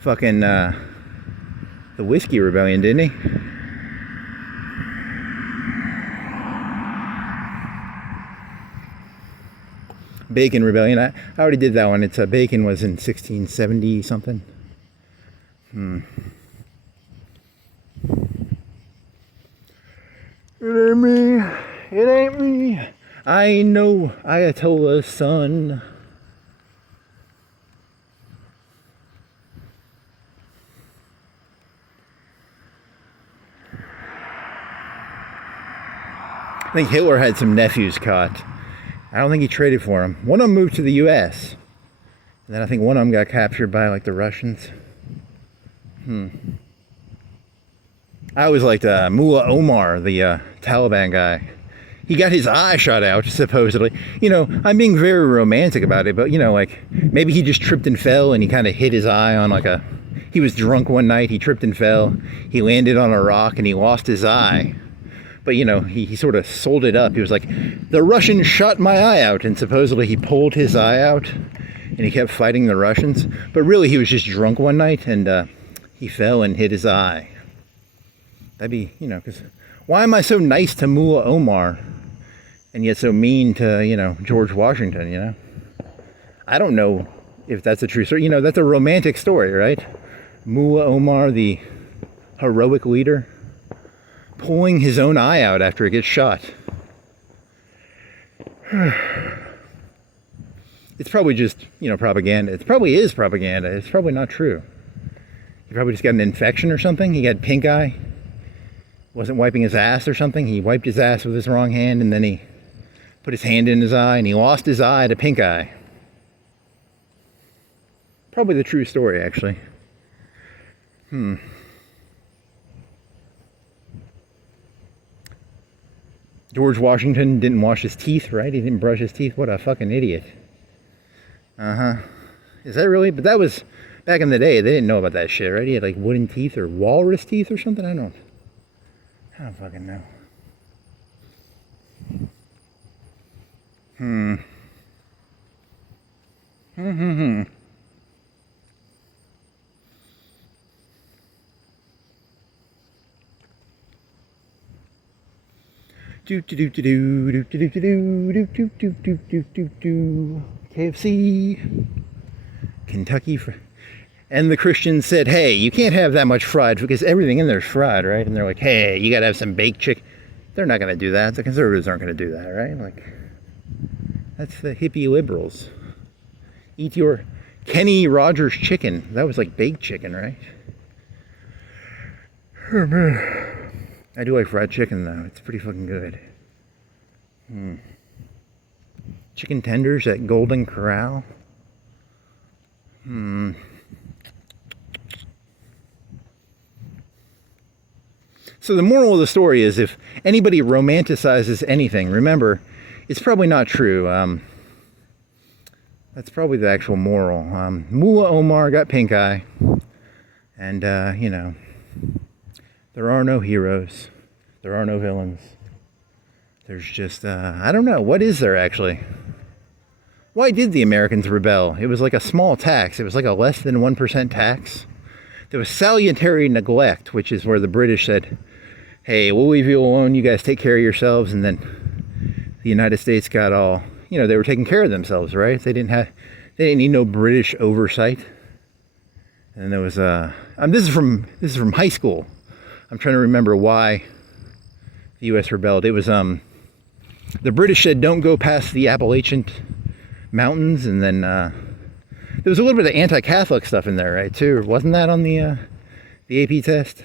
fucking the Whiskey Rebellion, didn't he? Bacon Rebellion. I already did that one. Bacon was in 1670 something. It ain't me. It ain't me. I ain't no Ayatollah's son. I think Hitler had some nephews caught. I don't think he traded for them. One of them moved to the U.S. And then I think one of them got captured by like the Russians. I always liked Mullah Omar, the Taliban guy. He got his eye shot out, supposedly. I'm being very romantic about it, but, like, maybe he just tripped and fell and he kind of hit his eye on like he was drunk one night, he tripped and fell, he landed on a rock and he lost his eye. But, he sort of sold it up. He was like, the Russians shot my eye out, and supposedly he pulled his eye out and he kept fighting the Russians. But really, he was just drunk one night and he fell and hit his eye. That'd be, because why am I so nice to Mullah Omar and yet so mean to, George Washington, I don't know if that's a true story. You know, that's a romantic story, right? Mullah Omar, the heroic leader, pulling his own eye out after it gets shot. It's probably just, you know, propaganda. It probably is propaganda. It's probably not true. He probably just got an infection or something. He got pink eye. Wasn't wiping his ass or something. He wiped his ass with his wrong hand, and then he put his hand in his eye, and he lost his eye to pink eye. Probably the true story, actually. George Washington didn't wash his teeth, right? He didn't brush his teeth. What a fucking idiot. Is that really? But that was back in the day. They didn't know about that shit, right? He had like wooden teeth or walrus teeth or something. I don't fucking know. KFC, Kentucky, and the Christians said, "Hey, you can't have that much fried because everything in there is fried, right?" And they're like, "Hey, you gotta have some baked chicken." They're not gonna do that. The conservatives aren't gonna do that, right? Like, that's the hippie liberals. Eat your Kenny Rogers chicken. That was like baked chicken, right? Oh man. I do like fried chicken though. It's pretty fucking good. Chicken tenders at Golden Corral. So the moral of the story is, if anybody romanticizes anything, remember, it's probably not true. That's probably the actual moral. Mullah Omar got pink eye. And, you know, there are no heroes. There are no villains. There's just, I don't know. What is there, actually? Why did the Americans rebel? It was like a small tax. It was like a less than 1% tax. There was salutary neglect, which is where the British said, hey, we'll leave you alone. You guys take care of yourselves. And then the United States got all, you know, they were taking care of themselves, right? They didn't need no British oversight. And there was, this is from high school. I'm trying to remember why the U.S. rebelled. It was, the British said, don't go past the Appalachian Mountains, and then there was a little bit of anti-Catholic stuff in there, right, too? Wasn't that on the AP test?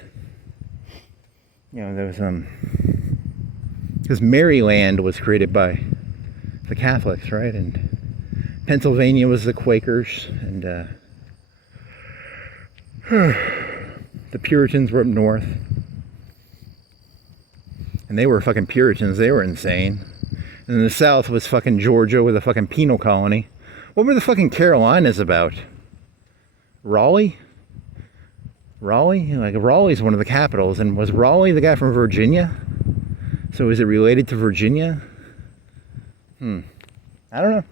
You know, there was, because Maryland was created by the Catholics, right? And Pennsylvania was the Quakers, and the Puritans were up north. And they were fucking Puritans. They were insane. And then the South was fucking Georgia with a fucking penal colony. What were the fucking Carolinas about? Raleigh? Raleigh? Like, Raleigh's one of the capitals. And was Raleigh the guy from Virginia? So is it related to Virginia? I don't know.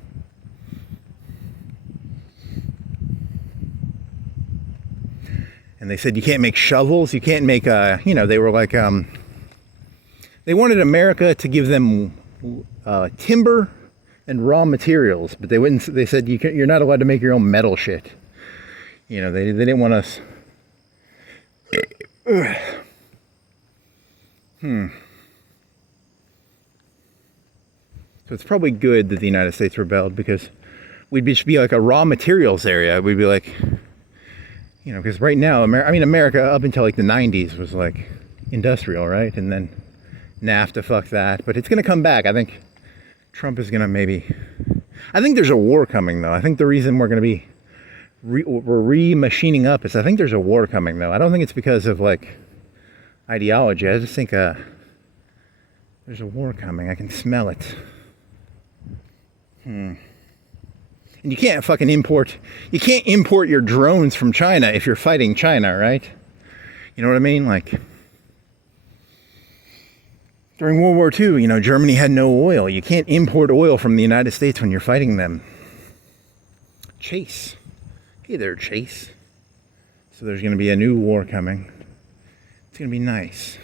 And they said you can't make shovels. You can't make, you know, they were like, they wanted America to give them timber and raw materials, but they wouldn't. They said you're not allowed to make your own metal shit. You know, they didn't want us. So it's probably good that the United States rebelled, because we'd be like a raw materials area. We'd be like, you know, because right now, America up until like the 90s was like industrial, right? And then NAFTA, fuck that. But it's going to come back. I think Trump is going to I think there's a war coming, though. I think the reason we're going to be we're re-machining up is I think there's a war coming, though. I don't think it's because of like ideology. I just think there's a war coming. I can smell it. And you can't fucking import your drones from China if you're fighting China, right? You know what I mean? Like, during World War II, you know, Germany had no oil. You can't import oil from the United States when you're fighting them. Chase. Hey there, Chase. So there's going to be a new war coming. It's going to be nice.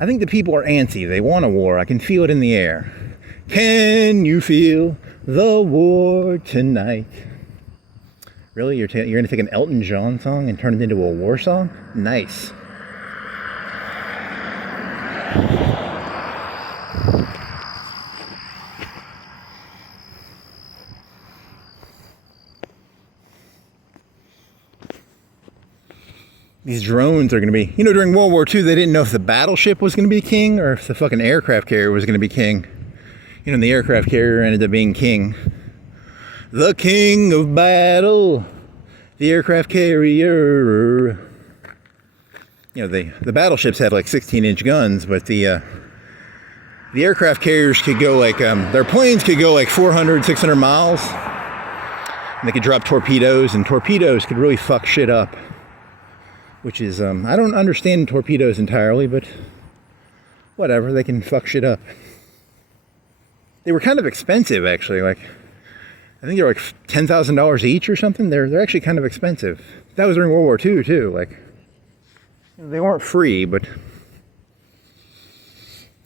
I think the people are antsy. They want a war. I can feel it in the air. Can you feel the war tonight? Really? You're going to take an Elton John song and turn it into a war song? Nice. These drones are going to be, during World War II, they didn't know if the battleship was going to be king or if the fucking aircraft carrier was going to be king. And the aircraft carrier ended up being king. The king of battle, the aircraft carrier. The battleships had like 16-inch guns, but the aircraft carriers could go like, their planes could go like 400, 600 miles. And they could drop torpedoes, and torpedoes could really fuck shit up. Which is, I don't understand torpedoes entirely, but whatever, they can fuck shit up. They were kind of expensive, actually. Like, I think they're like $10,000 each or something. They're actually kind of expensive. That was during World War II, too. Like, they weren't free, but,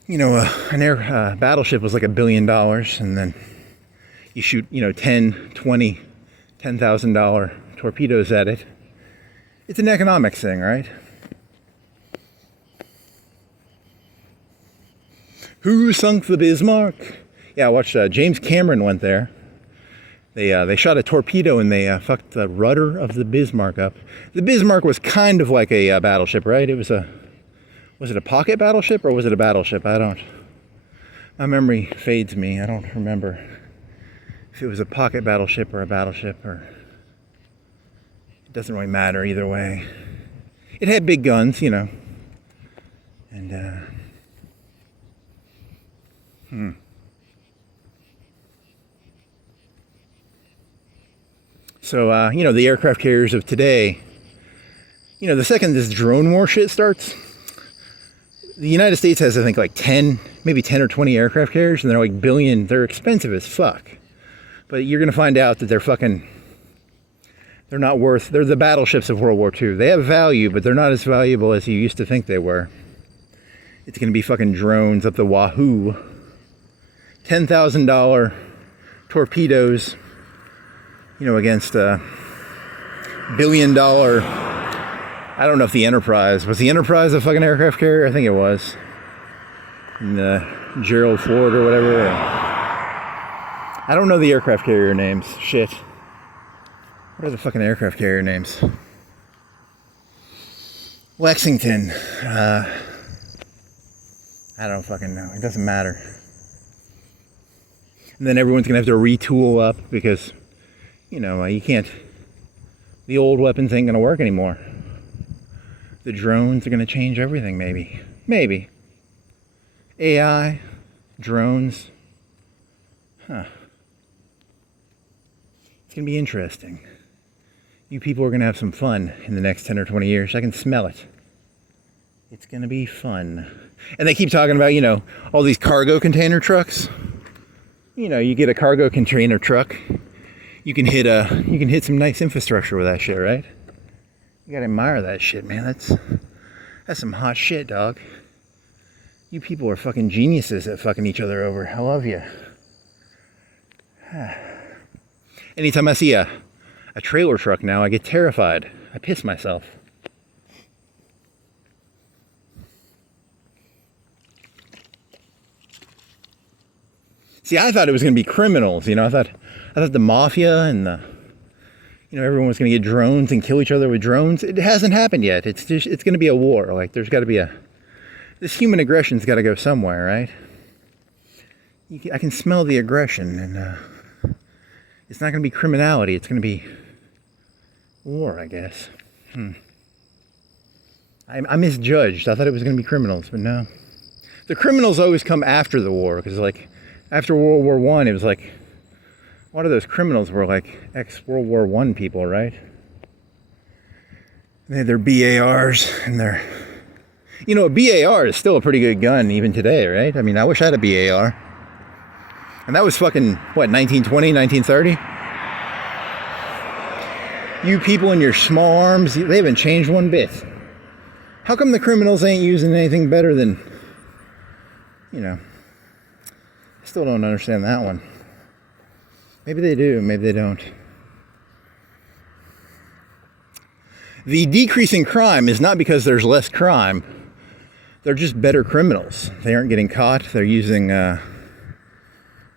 an battleship was like $1 billion, and then you shoot, 10, 20, $10,000 torpedoes at it. It's an economics thing, right? Who sunk the Bismarck? Yeah, I watched James Cameron went there. They shot a torpedo and they fucked the rudder of the Bismarck up. The Bismarck was kind of like a battleship, right? Was it a pocket battleship or was it a battleship? My memory fades me. I don't remember if it was a pocket battleship or a battleship, or it doesn't really matter either way. It had big guns, and So, the aircraft carriers of today, the second this drone war shit starts, the United States has, I think, like 10 or 20 aircraft carriers, and they're like billion, they're expensive as fuck. But you're going to find out that they're not worth, they're the battleships of World War II. They have value, but they're not as valuable as you used to think they were. It's going to be fucking drones up the wahoo. $10,000 torpedoes, against a $1 billion, I don't know if the Enterprise, was the Enterprise a fucking aircraft carrier? I think it was. In Gerald Ford or whatever. I don't know the aircraft carrier names. Shit. What are the fucking aircraft carrier names? Lexington. I don't fucking know. It doesn't matter. And then everyone's going to have to retool up because, you can't, the old weapons ain't going to work anymore. The drones are going to change everything, maybe. Maybe. AI, drones. Huh. It's going to be interesting. You people are going to have some fun in the next 10 or 20 years. I can smell it. It's going to be fun. And they keep talking about, all these cargo container trucks. You get a cargo container truck. You can hit some nice infrastructure with that shit, right? You gotta admire that shit, man. That's some hot shit, dog. You people are fucking geniuses at fucking each other over. I love you. Anytime I see a trailer truck now, I get terrified. I piss myself. See, I thought it was going to be criminals, I thought the mafia and everyone was going to get drones and kill each other with drones. It hasn't happened yet. It's going to be a war. Like, there's got to be this human aggression's got to go somewhere, right? I can smell the aggression, and it's not going to be criminality. It's going to be war, I guess. I misjudged. I thought it was going to be criminals, but no. The criminals always come after the war, because, like, after World War I, it was like, a lot of those criminals were like ex-World War I people, right? They had their BARs and their... a BAR is still a pretty good gun even today, right? I mean, I wish I had a BAR. And that was fucking, 1920, 1930? You people in your small arms, they haven't changed one bit. How come the criminals ain't using anything better than, Still don't understand that one. Maybe they do, maybe they don't. The decrease in crime is not because there's less crime. They're just better criminals. They aren't getting caught. They're using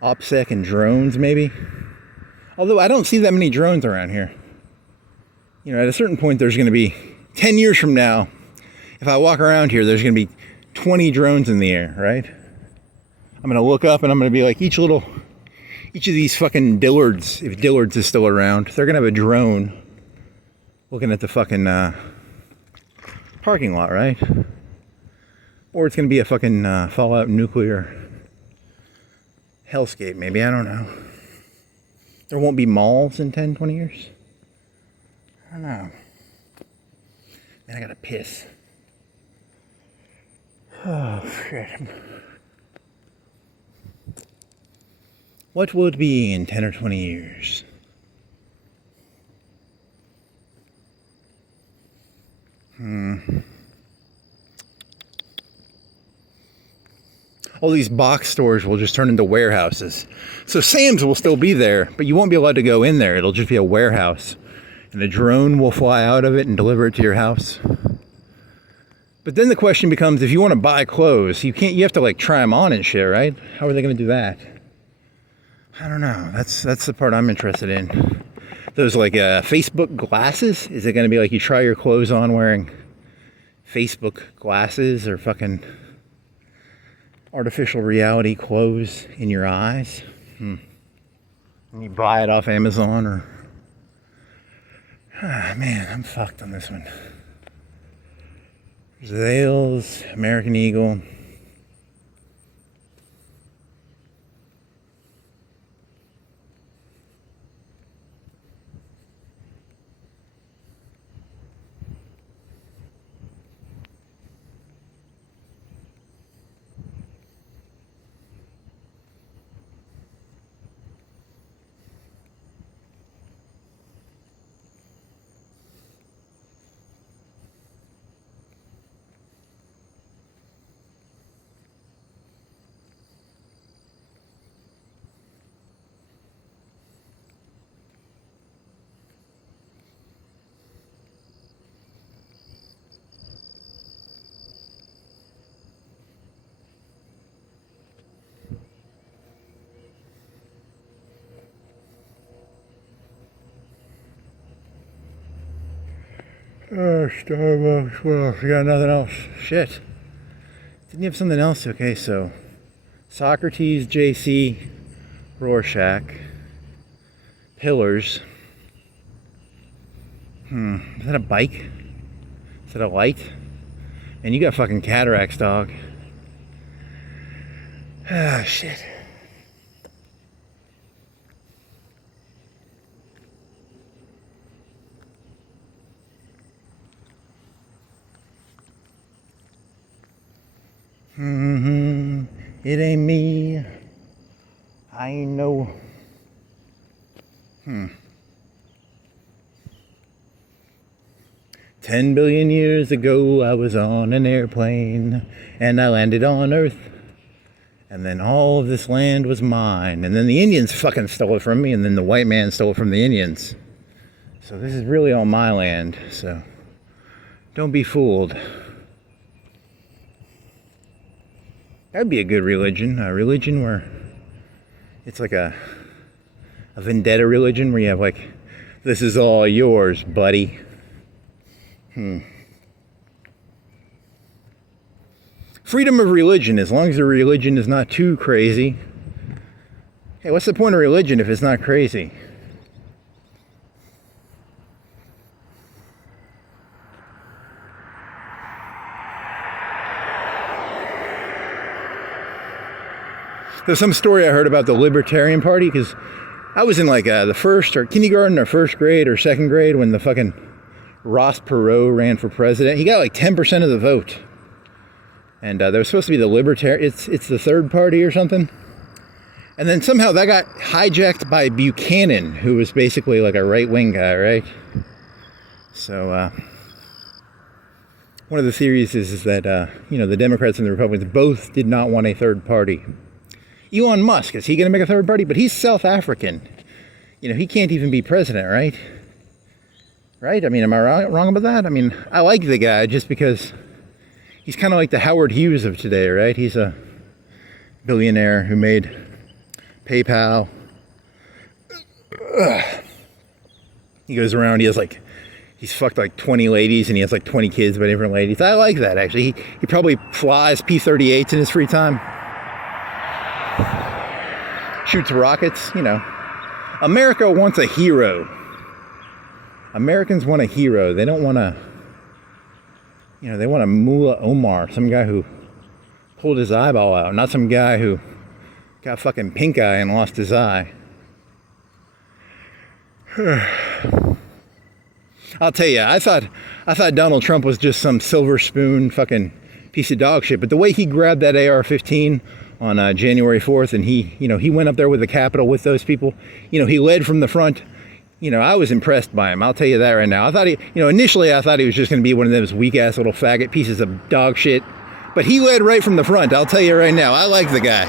OPSEC and drones, maybe. Although I don't see that many drones around here. You know, at a certain point, there's going to be 10 years from now. If I walk around here, there's going to be 20 drones in the air, right? I'm going to look up and I'm going to be like, each of these fucking Dillards, if Dillards is still around, they're going to have a drone looking at the fucking parking lot, right? Or it's going to be a fucking Fallout nuclear hellscape, maybe. I don't know. There won't be malls in 10, 20 years? I don't know. Man, I gotta piss. Oh, shit. What will it be in 10 or 20 years? All these box stores will just turn into warehouses. So Sam's will still be there, but you won't be allowed to go in there. It'll just be a warehouse. And a drone will fly out of it and deliver it to your house. But then the question becomes, if you want to buy clothes, you have to like try them on and shit, right? How are they going to do that? I don't know. That's the part I'm interested in. Those like Facebook glasses? Is it going to be like you try your clothes on wearing Facebook glasses or fucking artificial reality clothes in your eyes? And you buy it off Amazon or... Ah, man, I'm fucked on this one. Zales, American Eagle. Oh, Starbucks. Well, you got nothing else. Shit. Didn't you have something else? Okay, so Socrates, JC, Rorschach, Pillars. Is that a bike? Is that a light? And you got fucking cataracts, dog. Ah, shit. It ain't me. I ain't no. 10 billion years ago, I was on an airplane and I landed on Earth. And then all of this land was mine. And then the Indians fucking stole it from me, and then the white man stole it from the Indians. So this is really all my land. So don't be fooled. That'd be a good religion. A religion where it's like a vendetta religion where you have like, this is all yours, buddy. Freedom of religion, as long as the religion is not too crazy. Hey, what's the point of religion if it's not crazy? There's some story I heard about the Libertarian Party, because I was in like the first or kindergarten or first grade or second grade when the fucking Ross Perot ran for president. He got like 10% of the vote. And there was supposed to be the Libertarian, it's the third party or something. And then somehow that got hijacked by Buchanan, who was basically like a right-wing guy, right? So one of the theories is that, the Democrats and the Republicans both did not want a third party. Elon Musk, is he going to make a third party? But he's South African. You know, he can't even be president, right? Right? I mean, am I wrong about that? I mean, I like the guy just because he's kind of like the Howard Hughes of today, right? He's a billionaire who made PayPal. He goes around, he's fucked like 20 ladies and he has like 20 kids by different ladies. I like that, actually. He probably flies P-38s in his free time. Shoots rockets, you know. America wants a hero. Americans want a hero. They don't want to, you know, they want a Mullah Omar, some guy who pulled his eyeball out, not some guy who got fucking pink eye and lost his eye. I'll tell you, I thought Donald Trump was just some silver spoon fucking piece of dog shit, but the way he grabbed that AR-15 on January 4th and he went up there with the Capitol with those people, you know, he led from the front. You know, I was impressed by him. I'll tell you that right now. I thought initially I thought he was just going to be one of those weak-ass little faggot pieces of dog shit. But he led right from the front. I'll tell you right now. I like the guy.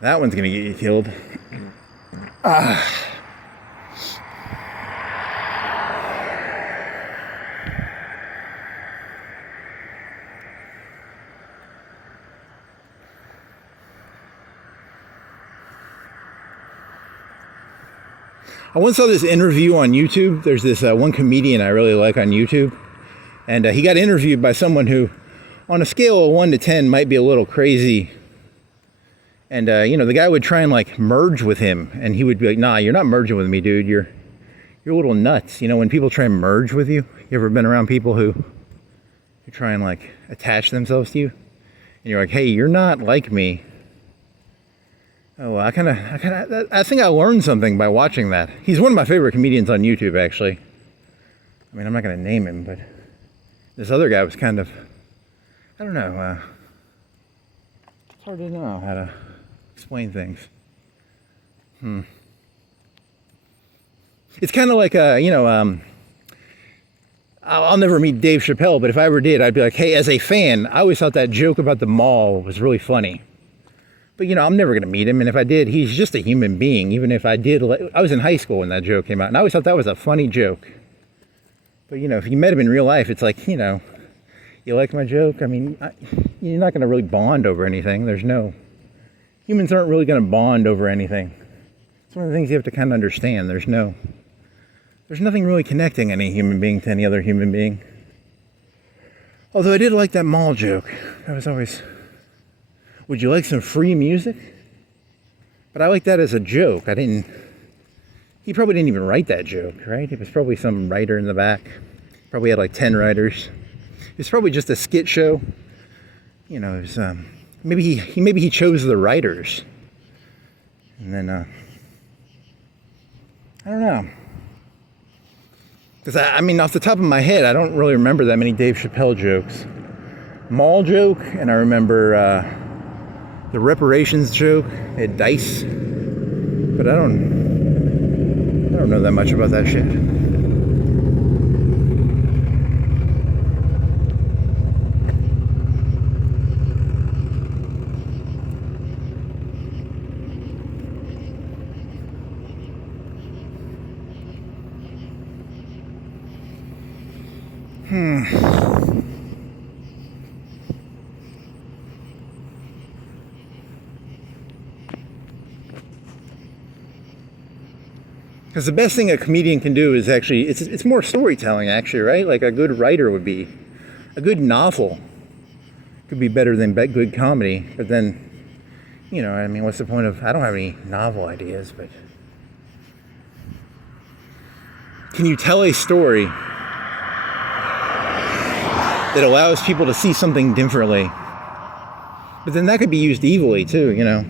That one's going to get you killed. I once saw this interview on YouTube. There's this one comedian I really like on YouTube. And he got interviewed by someone who, on a scale of 1 to 10, might be a little crazy. And, you know, the guy would try and, like, merge with him. And he would be like, nah, you're not merging with me, dude. You're a little nuts. You know, when people try and merge with you, you ever been around people who try and, like, attach themselves to you? And you're like, hey, you're not like me. Oh, I think I learned something by watching that. He's one of my favorite comedians on YouTube, actually. I mean, I'm not going to name him, but this other guy was kind of, I don't know, it's hard to know how to explain things. It's kind of like, you know, I'll never meet Dave Chappelle, but if I ever did, I'd be like, hey, as a fan, I always thought that joke about the mall was really funny. But, you know, I'm never going to meet him. And if I did, he's just a human being. Even if I did, I was in high school when that joke came out. And I always thought that was a funny joke. But, you know, if you met him in real life, it's like, you know, you like my joke? I mean, you're not going to really bond over anything. Humans aren't really going to bond over anything. It's one of the things you have to kind of understand. There's nothing really connecting any human being to any other human being. Although I did like that mall joke. That was always... Would you like some free music? But I like that as a joke. He probably didn't even write that joke, right? It was probably some writer in the back. Probably had like 10 writers. It's probably just a skit show. You know, it was, maybe he chose the writers. And then, I don't know. Because I mean, off the top of my head, I don't really remember that many Dave Chappelle jokes. Mall joke, and I remember, the reparations joke at Dice, but I don't know that much about that shit. Because the best thing a comedian can do is actually, it's more storytelling actually, right? Like a good writer would be, a good novel could be better than good comedy. But then, you know, I mean, what's the point of, I don't have any novel ideas, but can you tell a story that allows people to see something differently? But then that could be used evilly too, you know?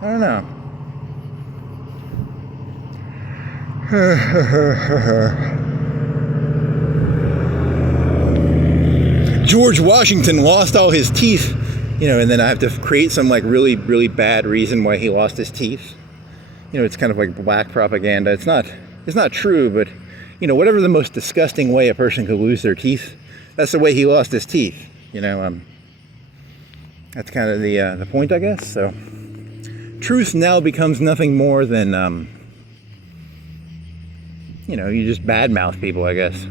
I don't know. George Washington lost all his teeth, you know, and then I have to create some like really, really bad reason why he lost his teeth. you know, it's kind of like black propaganda. It's not true, but, you know, whatever the most disgusting way a person could lose their teeth, that's the way he lost his teeth, you know. That's kind of the point, I guess. So truth now becomes nothing more than, you know, you just badmouth people, I guess.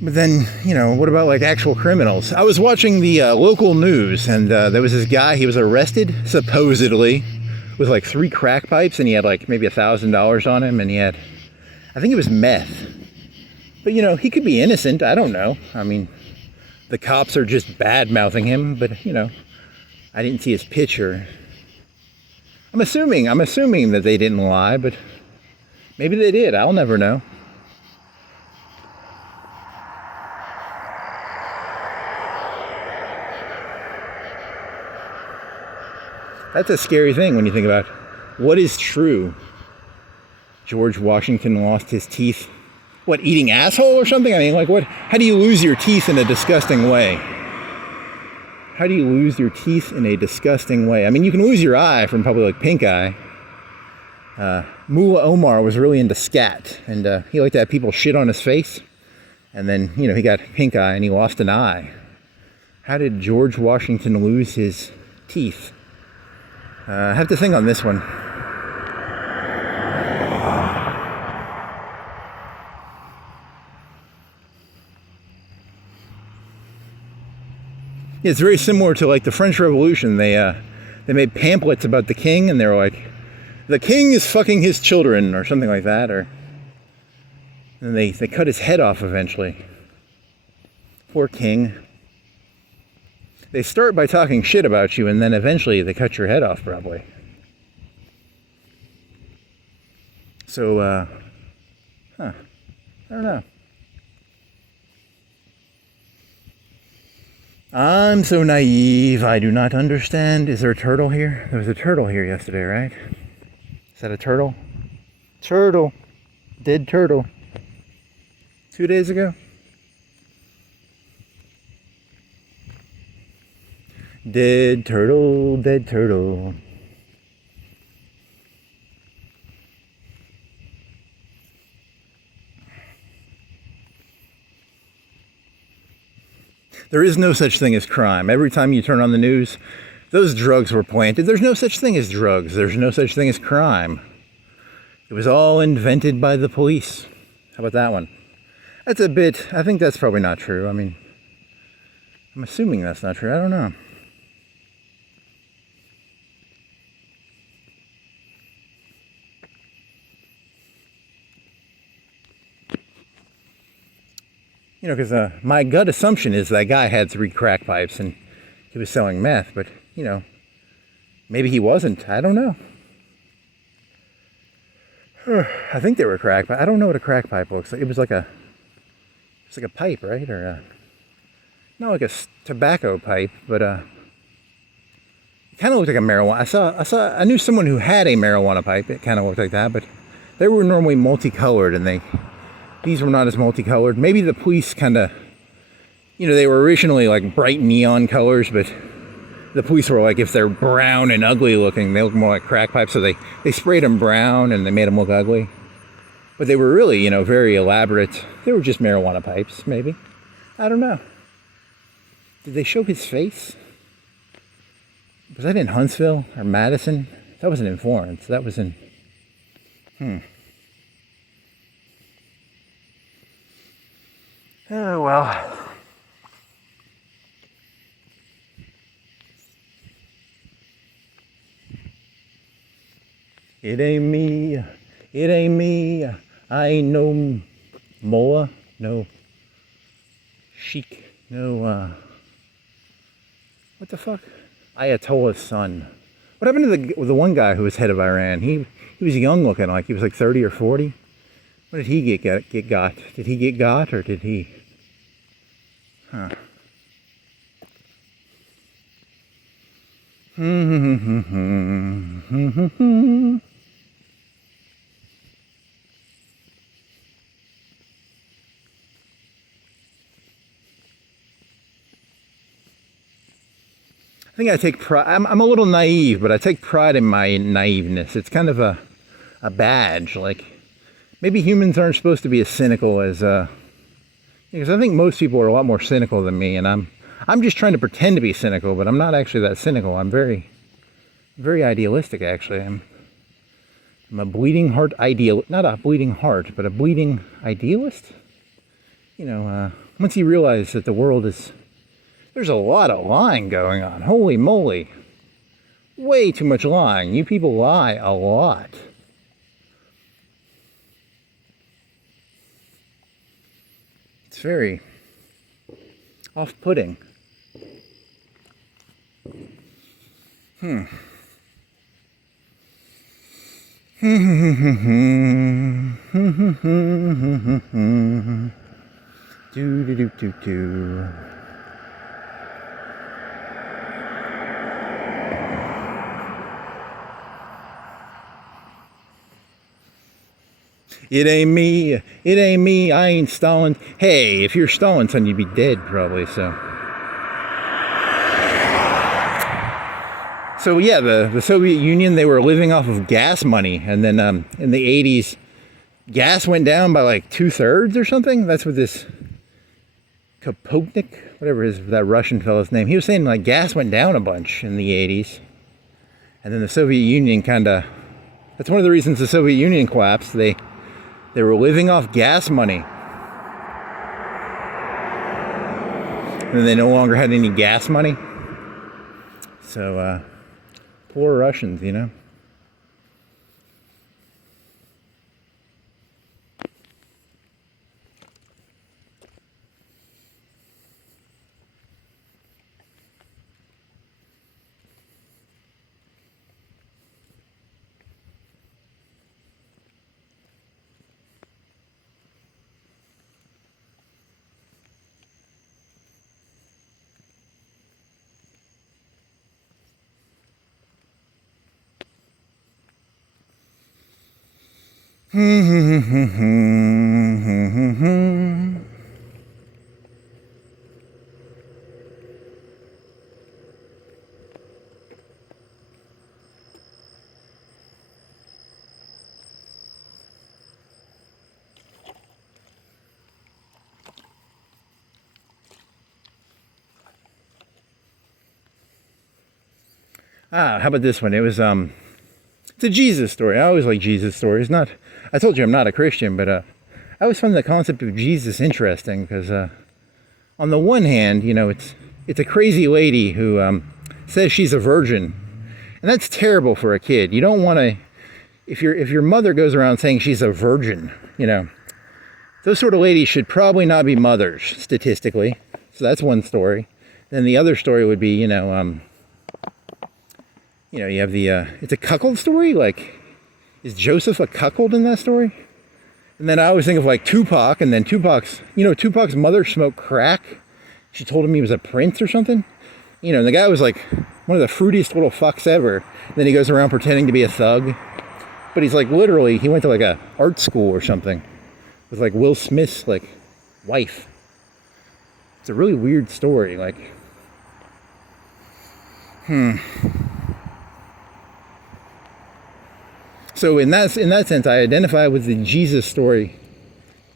But then, you know, what about like actual criminals? I was watching the local news, and there was this guy, he was arrested, supposedly, with like 3 crack pipes, and he had like maybe $1,000 on him, and he had, I think it was meth. But, you know, he could be innocent, I don't know. I mean, the cops are just bad-mouthing him, but, you know, I didn't see his picture. I'm assuming that they didn't lie, but maybe they did, I'll never know. That's a scary thing when you think about what is true. George Washington lost his teeth. What, eating asshole or something? I mean, like, what? How do you lose your teeth in a disgusting way? How do you lose your teeth in a disgusting way? I mean, you can lose your eye from probably like pink eye. Mullah Omar was really into scat, and he liked to have people shit on his face. And then, you know, he got pink eye and he lost an eye. How did George Washington lose his teeth? I have to think on this one. It's very similar to like the French Revolution. They made pamphlets about the king, and they were like, "The king is fucking his children," or something like that, and they cut his head off eventually. Poor king. They start by talking shit about you, and then eventually they cut your head off, probably. So, I don't know. I'm so naive, I do not understand. Is there a turtle here? There was a turtle here yesterday, right? Is that a turtle? Turtle. Dead turtle. 2 days ago? Dead turtle, dead turtle. There is no such thing as crime. Every time you turn on the news, those drugs were planted. There's no such thing as drugs. There's no such thing as crime. It was all invented by the police. How about that one? That's a bit, I think that's probably not true. I mean, I'm assuming that's not true. I don't know. You know, because my gut assumption is that guy had 3 crack pipes and he was selling meth, but, you know, maybe he wasn't. I don't know. I think they were crack pipes. I don't know what a crack pipe looks like. It was like a pipe, right? Or not like a tobacco pipe, but it kind of looked like a marijuana. I knew someone who had a marijuana pipe. It kind of looked like that, but they were normally multicolored, and these were not as multicolored. Maybe the police kind of, you know, they were originally like bright neon colors, but the police were like, if they're brown and ugly looking, they look more like crack pipes, so they sprayed them brown and they made them look ugly. But they were really, you know, very elaborate. They were just marijuana pipes, maybe. I don't know. Did they show his face? Was that in Huntsville or Madison? That wasn't in Florence. That was in... Oh, well. It ain't me. It ain't me. I ain't no Moa. No Sheik. No, what the fuck? Ayatollah's son. What happened to the one guy who was head of Iran? He was young looking, like he was like 30 or 40. What did he get got? Did he get got, or did he? Huh. think I take pride. I'm a little naive, but I take pride in my naiveness. It's kind of a badge. Like, maybe humans aren't supposed to be as cynical as, because I think most people are a lot more cynical than me, and I'm just trying to pretend to be cynical, but I'm not actually that cynical. I'm very, very idealistic, actually. I'm a bleeding heart not a bleeding heart, but a bleeding idealist. Once you realize that the world there's a lot of lying going on. Holy moly. Way too much lying. You people lie a lot. It's very off-putting. Do. It ain't me, I ain't Stalin. Hey, if you're Stalin, son, you'd be dead probably, so. So yeah, the Soviet Union, they were living off of gas money, and then in the 80s, gas went down by like 2/3 or something. That's what this Kapotnik, whatever that Russian fellow's name, he was saying like gas went down a bunch in the 80s. And then the Soviet Union that's one of the reasons the Soviet Union collapsed. They were living off gas money. And then they no longer had any gas money. So, poor Russians, how about this one? It was, it's a Jesus story. I always like Jesus stories. I told you I'm not a Christian, but I always find the concept of Jesus interesting because, on the one hand, it's a crazy lady who says she's a virgin, and that's terrible for a kid. You don't want to, if your mother goes around saying she's a virgin, those sort of ladies should probably not be mothers statistically. So that's one story. Then the other story would be, you have it's a cuckold story. Like, is Joseph a cuckold in that story? And then I always think of like Tupac, and then Tupac's mother smoked crack. She told him he was a prince or something. And the guy was like one of the fruitiest little fucks ever. And then he goes around pretending to be a thug. But he's like, literally, he went to like a art school or something with like Will Smith's like wife. It's a really weird story. Like, So in that sense, I identify with the Jesus story,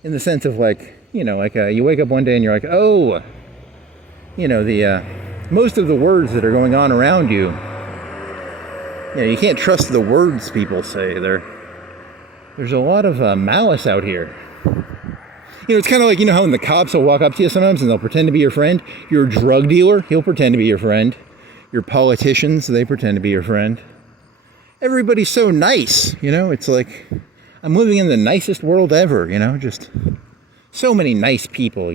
in the sense of like, you wake up one day and you're like, oh, most of the words that are going on around you, you can't trust the words people say. There's a lot of malice out here. It's kind of like, how when the cops will walk up to you sometimes and they'll pretend to be your friend. You're a drug dealer, he'll pretend to be your friend. Your politicians, they pretend to be your friend. Everybody's so nice, it's like I'm living in the nicest world ever, just so many nice people,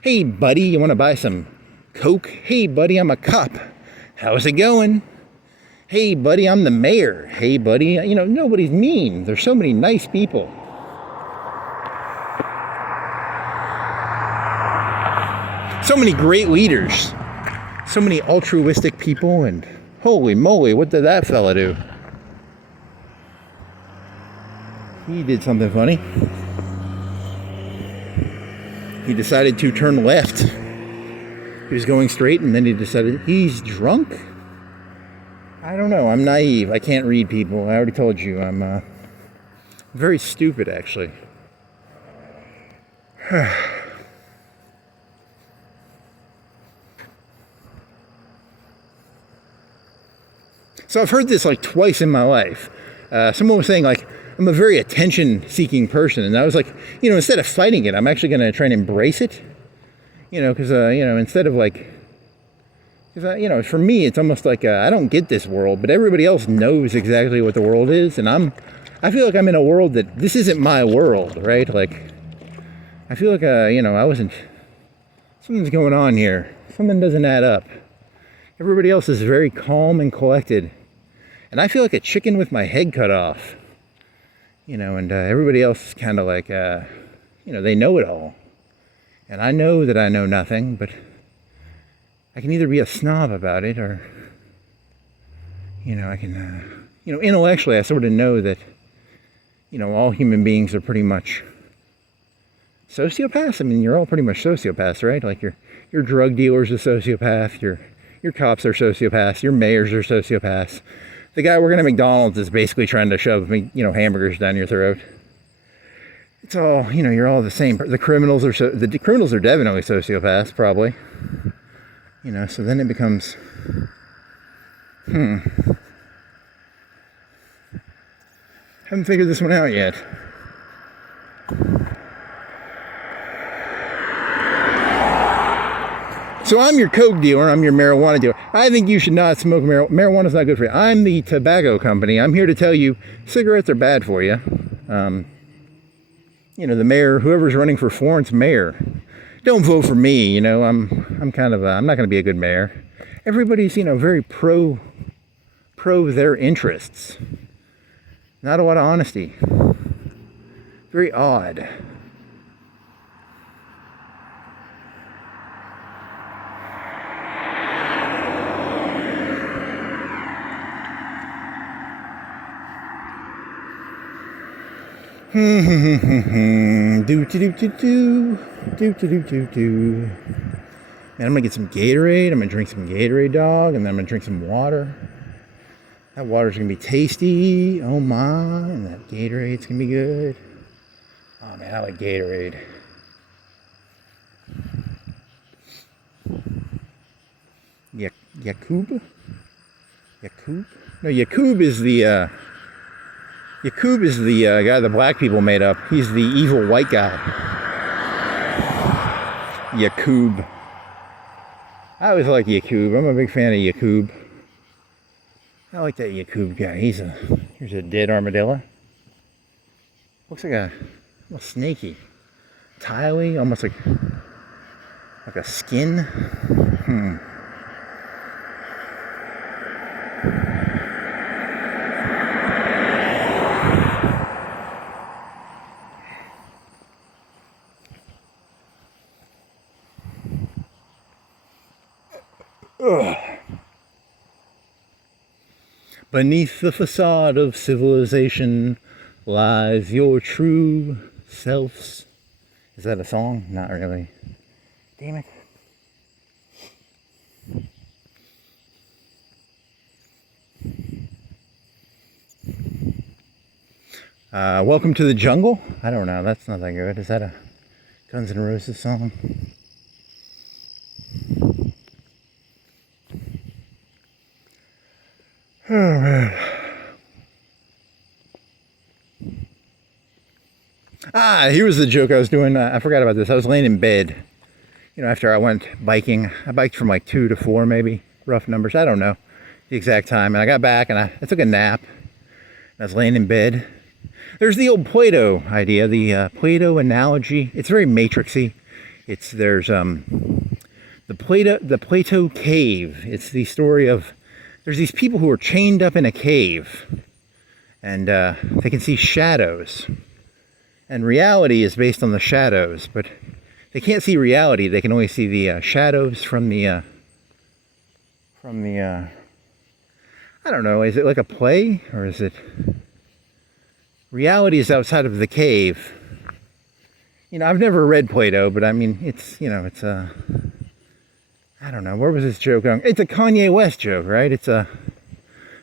Hey buddy, you want to buy some Coke? Hey buddy, I'm a cop. How's it going? Hey buddy, I'm the mayor. Hey buddy, nobody's mean. There's so many nice people. So many great leaders. So many altruistic people, and holy moly, what did that fella do? He did something funny. He decided to turn left He was going straight, and then he decided he's drunk. I don't know. I'm naive. I can't read people. I already told you. I'm very stupid, actually. So I've heard this like twice in my life. Someone was saying like, I'm a very attention-seeking person, and I was like, instead of fighting it, I'm actually going to try and embrace it. Because instead of like, because for me, it's almost like I don't get this world, but everybody else knows exactly what the world is, and I feel like I'm in a world that this isn't my world, right? Like, I feel like something's going on here. Something doesn't add up. Everybody else is very calm and collected. And I feel like a chicken with my head cut off, and everybody else is kind of like, they know it all. And I know that I know nothing, but I can either be a snob about it or, I can, intellectually I sort of know that, all human beings are pretty much sociopaths. I mean, you're all pretty much sociopaths, right? Like your drug dealer's a sociopath, your cops are sociopaths, your mayors are sociopaths. The guy working at McDonald's is basically trying to shove, hamburgers down your throat. It's all, you're all the same. The criminals are definitely sociopaths, probably. So then it becomes, haven't figured this one out yet. So I'm your coke dealer, I'm your marijuana dealer. I think you should not smoke marijuana. Marijuana's not good for you. I'm the tobacco company. I'm here to tell you cigarettes are bad for you. The mayor, whoever's running for Florence mayor, don't vote for me. I'm kind of I'm not going to be a good mayor. Everybody's very pro their interests. Not a lot of honesty. Very odd. Man, I'm gonna get some Gatorade. I'm gonna drink some Gatorade, dog, and then I'm gonna drink some water. That water's gonna be tasty. Oh my, and that Gatorade's gonna be good. Oh man, I like Gatorade. Yakub? No, Yakub is the guy the black people made up. He's the evil white guy. Yakub. I always like Yakub. I'm a big fan of Yakub. I like that Yakub guy. Here's a dead armadillo. Looks like a little snaky. Tiley, almost like a skin. Ugh. Beneath the facade of civilization lies your true selves. Is that a song? Not really. Damn it. Welcome to the Jungle? I don't know. That's not that good. Is that a Guns N' Roses song? Oh, man. Here was the joke I was doing. I forgot about this. I was laying in bed, after I went biking. I biked from like 2 to 4, maybe. Rough numbers. I don't know the exact time. And I got back and I took a nap. I was laying in bed. There's the old Plato idea, the Plato analogy. It's very matrixy. There's the Plato cave. It's the story of, there's these people who are chained up in a cave, and they can see shadows. And reality is based on the shadows, but they can't see reality. They can only see the shadows from the I don't know, is it like a play, or is it, reality is outside of the cave. I've never read Plato, but I mean, it's, I I don't know, where was this joke going? It's a Kanye West joke, right? It's a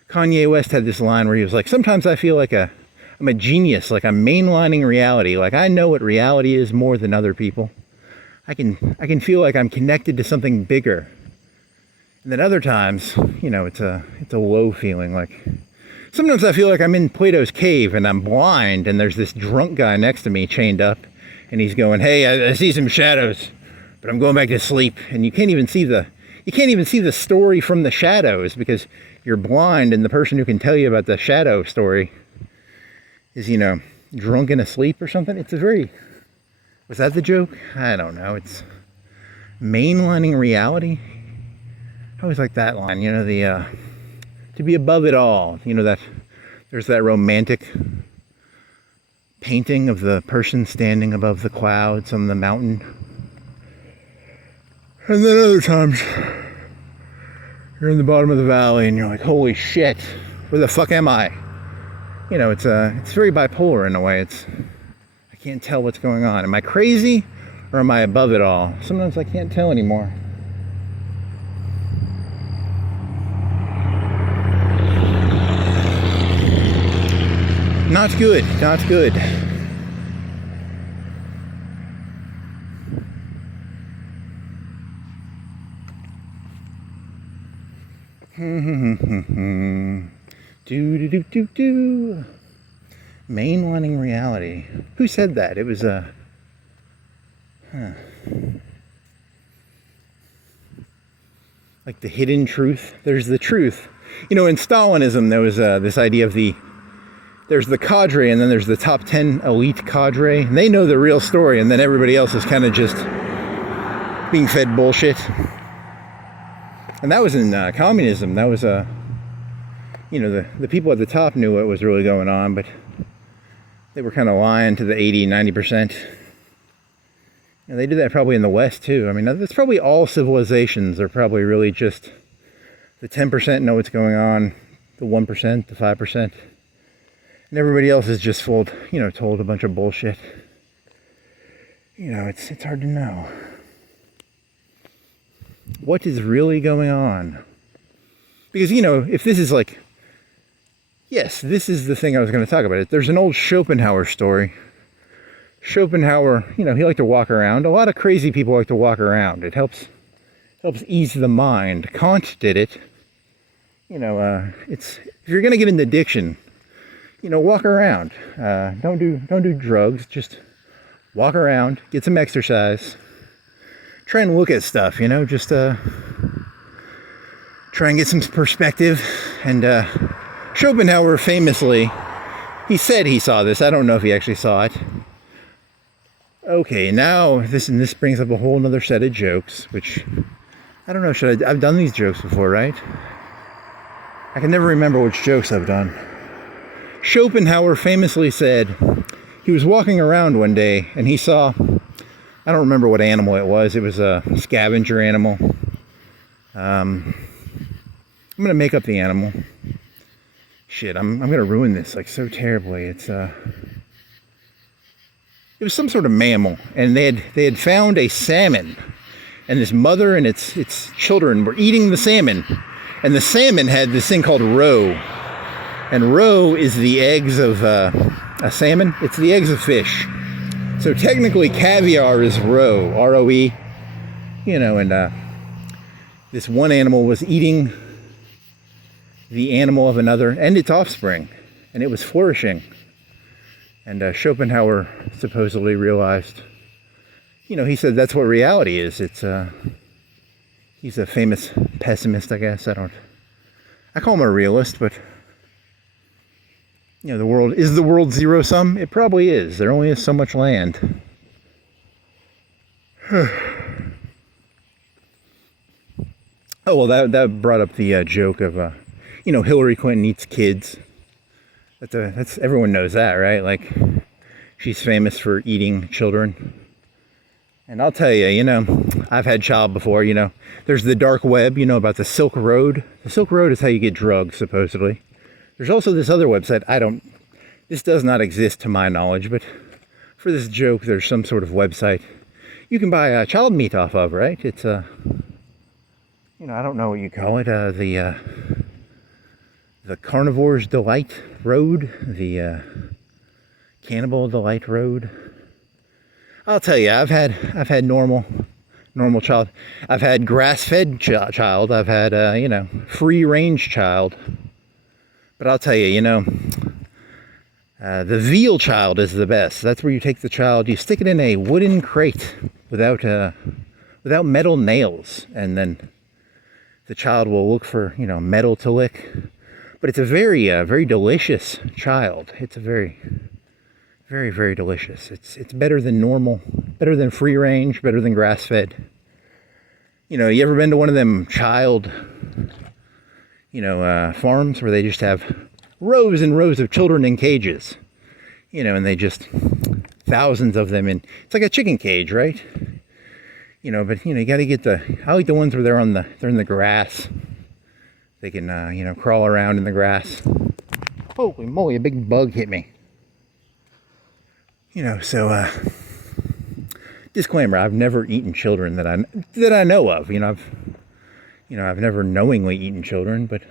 Kanye West had this line where he was like, sometimes I feel like I'm a genius, like I'm mainlining reality. Like I know what reality is more than other people. I can feel like I'm connected to something bigger. And then other times, you know, it's a low feeling. Like sometimes I feel like I'm in Plato's cave and I'm blind and there's this drunk guy next to me chained up and he's going, hey, I see some shadows, but I'm going back to sleep. And you can't even see the story from the shadows because you're blind, and the person who can tell you about the shadow story is, you know, drunk and asleep or something. It's a very, was that the joke? I don't know. It's mainlining reality. I always like that line, you know, the to be above it all. You know, that there's that romantic painting of the person standing above the clouds on the mountain. And then other times you're in the bottom of the valley and you're like, holy shit, where the fuck am I? You know, it's very bipolar in a way. I can't tell what's going on. Am I crazy or am I above it all? Sometimes I can't tell anymore. Not good, not good. Do. Mainlining reality. Who said that? It was like the hidden truth. There's the truth. You know, in Stalinism, there was this idea of there's the cadre and then there's the top 10 elite cadre. And they know the real story, and then everybody else is kind of just being fed bullshit. And that was in communism. That was you know, the people at the top knew what was really going on, but they were kind of lying to the 80-90%. And they did that probably in the West too. I mean, that's probably all civilizations. They're probably really just the 10% know what's going on, the 1%, the 5%, and everybody else is just told a bunch of bullshit. You know, it's hard to know what is really going on. Because, you know, if this is like, yes, this is the thing I was going to talk about. There's an old Schopenhauer story. Schopenhauer, you know, he liked to walk around. A lot of crazy people like to walk around. It helps ease the mind. Kant did it. You know, if you're going to get into addiction, you know, walk around. Don't do drugs. Just walk around, get some exercise. Try and look at stuff, you know, just try and get some perspective. And Schopenhauer famously, he said he saw this. I don't know if he actually saw it. Okay, now this brings up a whole nother set of jokes, which I don't know. I've done these jokes before, right? I can never remember which jokes I've done. Schopenhauer famously said he was walking around one day and he saw, I don't remember what animal it was. It was a scavenger animal. I'm gonna make up the animal. Shit, I'm gonna ruin this like so terribly. It was some sort of mammal, and they had found a salmon, and this mother and its children were eating the salmon, and the salmon had this thing called roe, and roe is the eggs of a salmon. It's the eggs of fish. So technically, caviar is roe, R-O-E. You know, and this one animal was eating the animal of another and its offspring, and it was flourishing. And Schopenhauer supposedly realized, you know, he said that's what reality is. He's a famous pessimist, I guess. I call him a realist, but, you know, is the world zero sum? It probably is. There only is so much land. Oh, well, that brought up the joke of, you know, Hillary Clinton eats kids. That's everyone knows that, right? Like, she's famous for eating children. And I'll tell you, you know, I've had child before, you know. There's the dark web, you know, about the Silk Road. The Silk Road is how you get drugs, supposedly. There's also this other website. This does not exist to my knowledge, but for this joke, there's some sort of website you can buy child meat off of, right? It's I don't know what you call it, the Carnivore's Delight Road, the Cannibal Delight Road. I'll tell you, I've had normal child. I've had grass-fed child. I've had free-range child. But I'll tell you, the veal child is the best. That's where you take the child, you stick it in a wooden crate without metal nails, and then the child will look for metal to lick. But it's a very very delicious child. It's a very, very, very delicious. It's better than normal, better than free range, better than grass fed. You ever been to one of them child farms where they just have rows and rows of children in cages, and they just thousands of them in. It's like a chicken cage, right? But you got to get I like the ones where they're in the grass. They can crawl around in the grass. Holy moly, a big bug hit me. So disclaimer: I've never eaten children that I know of. I've never knowingly eaten children, but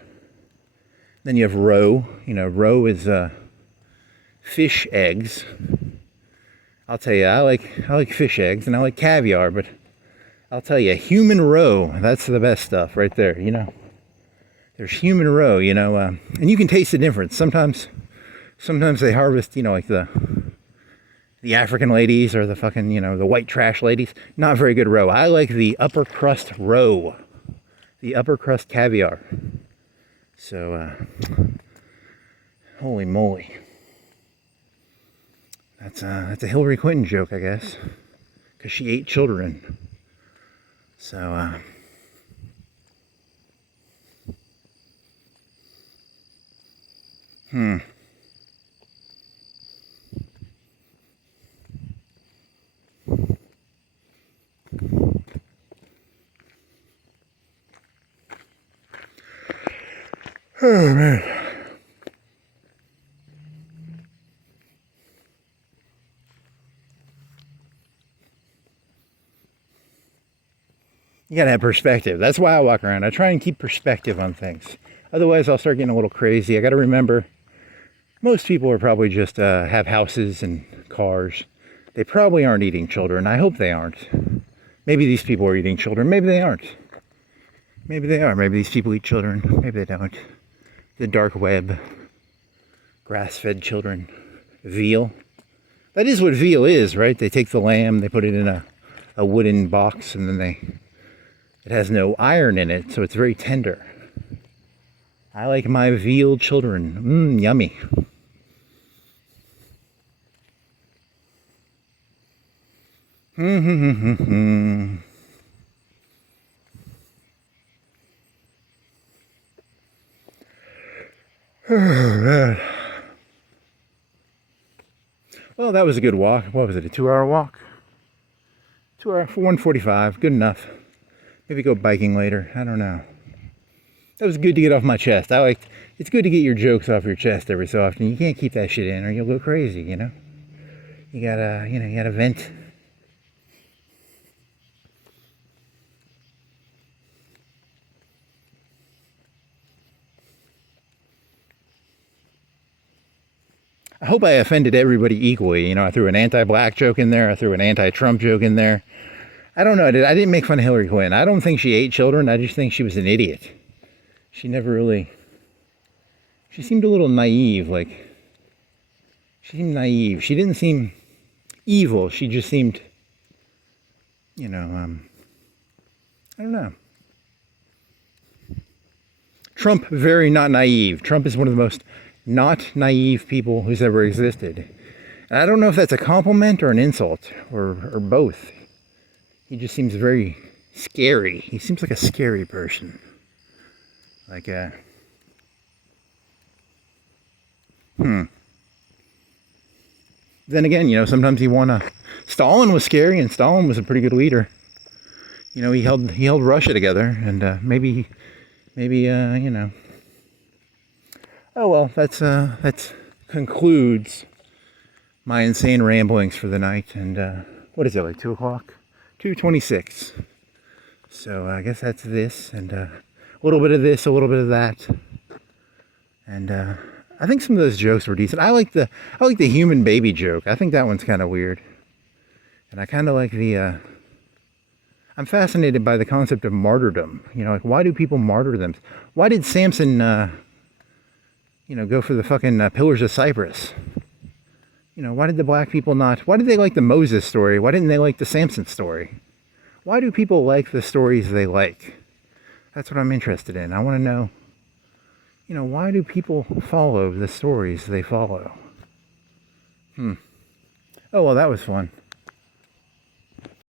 then you have roe. Roe is fish eggs. I'll tell you, I like fish eggs and I like caviar, but I'll tell you, human roe, that's the best stuff right there. There's human roe, and you can taste the difference. Sometimes they harvest, like the African ladies or the fucking, the white trash ladies. Not very good roe. I like the upper crust roe, the upper crust caviar. So, holy moly. That's a Hillary Clinton joke, I guess, because she ate children. So, Oh, man. You gotta have perspective. That's why I walk around. I try and keep perspective on things. Otherwise, I'll start getting a little crazy. I gotta remember, most people are probably just have houses and cars. They probably aren't eating children. I hope they aren't. Maybe these people are eating children. Maybe they aren't. Maybe they are. Maybe these people eat children. Maybe they don't. The dark web. Grass-fed children. Veal. That is what veal is, right? They take the lamb, they put it in a wooden box, and then it has no iron in it, so it's very tender. I like my veal children. Yummy. Oh, man. Well, that was a good walk. What was it, a 2-hour walk? 2 hour for 1:45, good enough. Maybe go biking later, I don't know. That was good to get off my chest. It's good to get your jokes off your chest every so often. You can't keep that shit in or you'll go crazy, You gotta vent. I hope I offended everybody equally. I threw an anti-black joke in there. I threw an anti-Trump joke in there. I don't know. I didn't make fun of Hillary Clinton. I don't think she ate children. I just think she was an idiot. She never really... She seemed a little naive. She seemed naive. She didn't seem evil. She just seemed, I don't know. Trump, very not naive. Trump is one of the most not naive people who's ever existed. And I don't know if that's a compliment or an insult or both. He just seems very scary. He seems like a scary person. Then again, sometimes you want to... Stalin was scary, and Stalin was a pretty good leader. He held Russia together, and maybe, Oh well, that concludes my insane ramblings for the night. And what is it, like 2 o'clock? 2:26. So I guess that's this, and a little bit of this, a little bit of that. And I think some of those jokes were decent. I like the human baby joke. I think that one's kind of weird. And I kind of like the I'm fascinated by the concept of martyrdom. You know, like, why do people martyr them? Why did Samson go for the fucking Pillars of Cypress? You know, why did the black people not? Why did they like the Moses story? Why didn't they like the Samson story? Why do people like the stories they like? That's what I'm interested in. I want to know, you know, why do people follow the stories they follow? Oh, well, that was fun.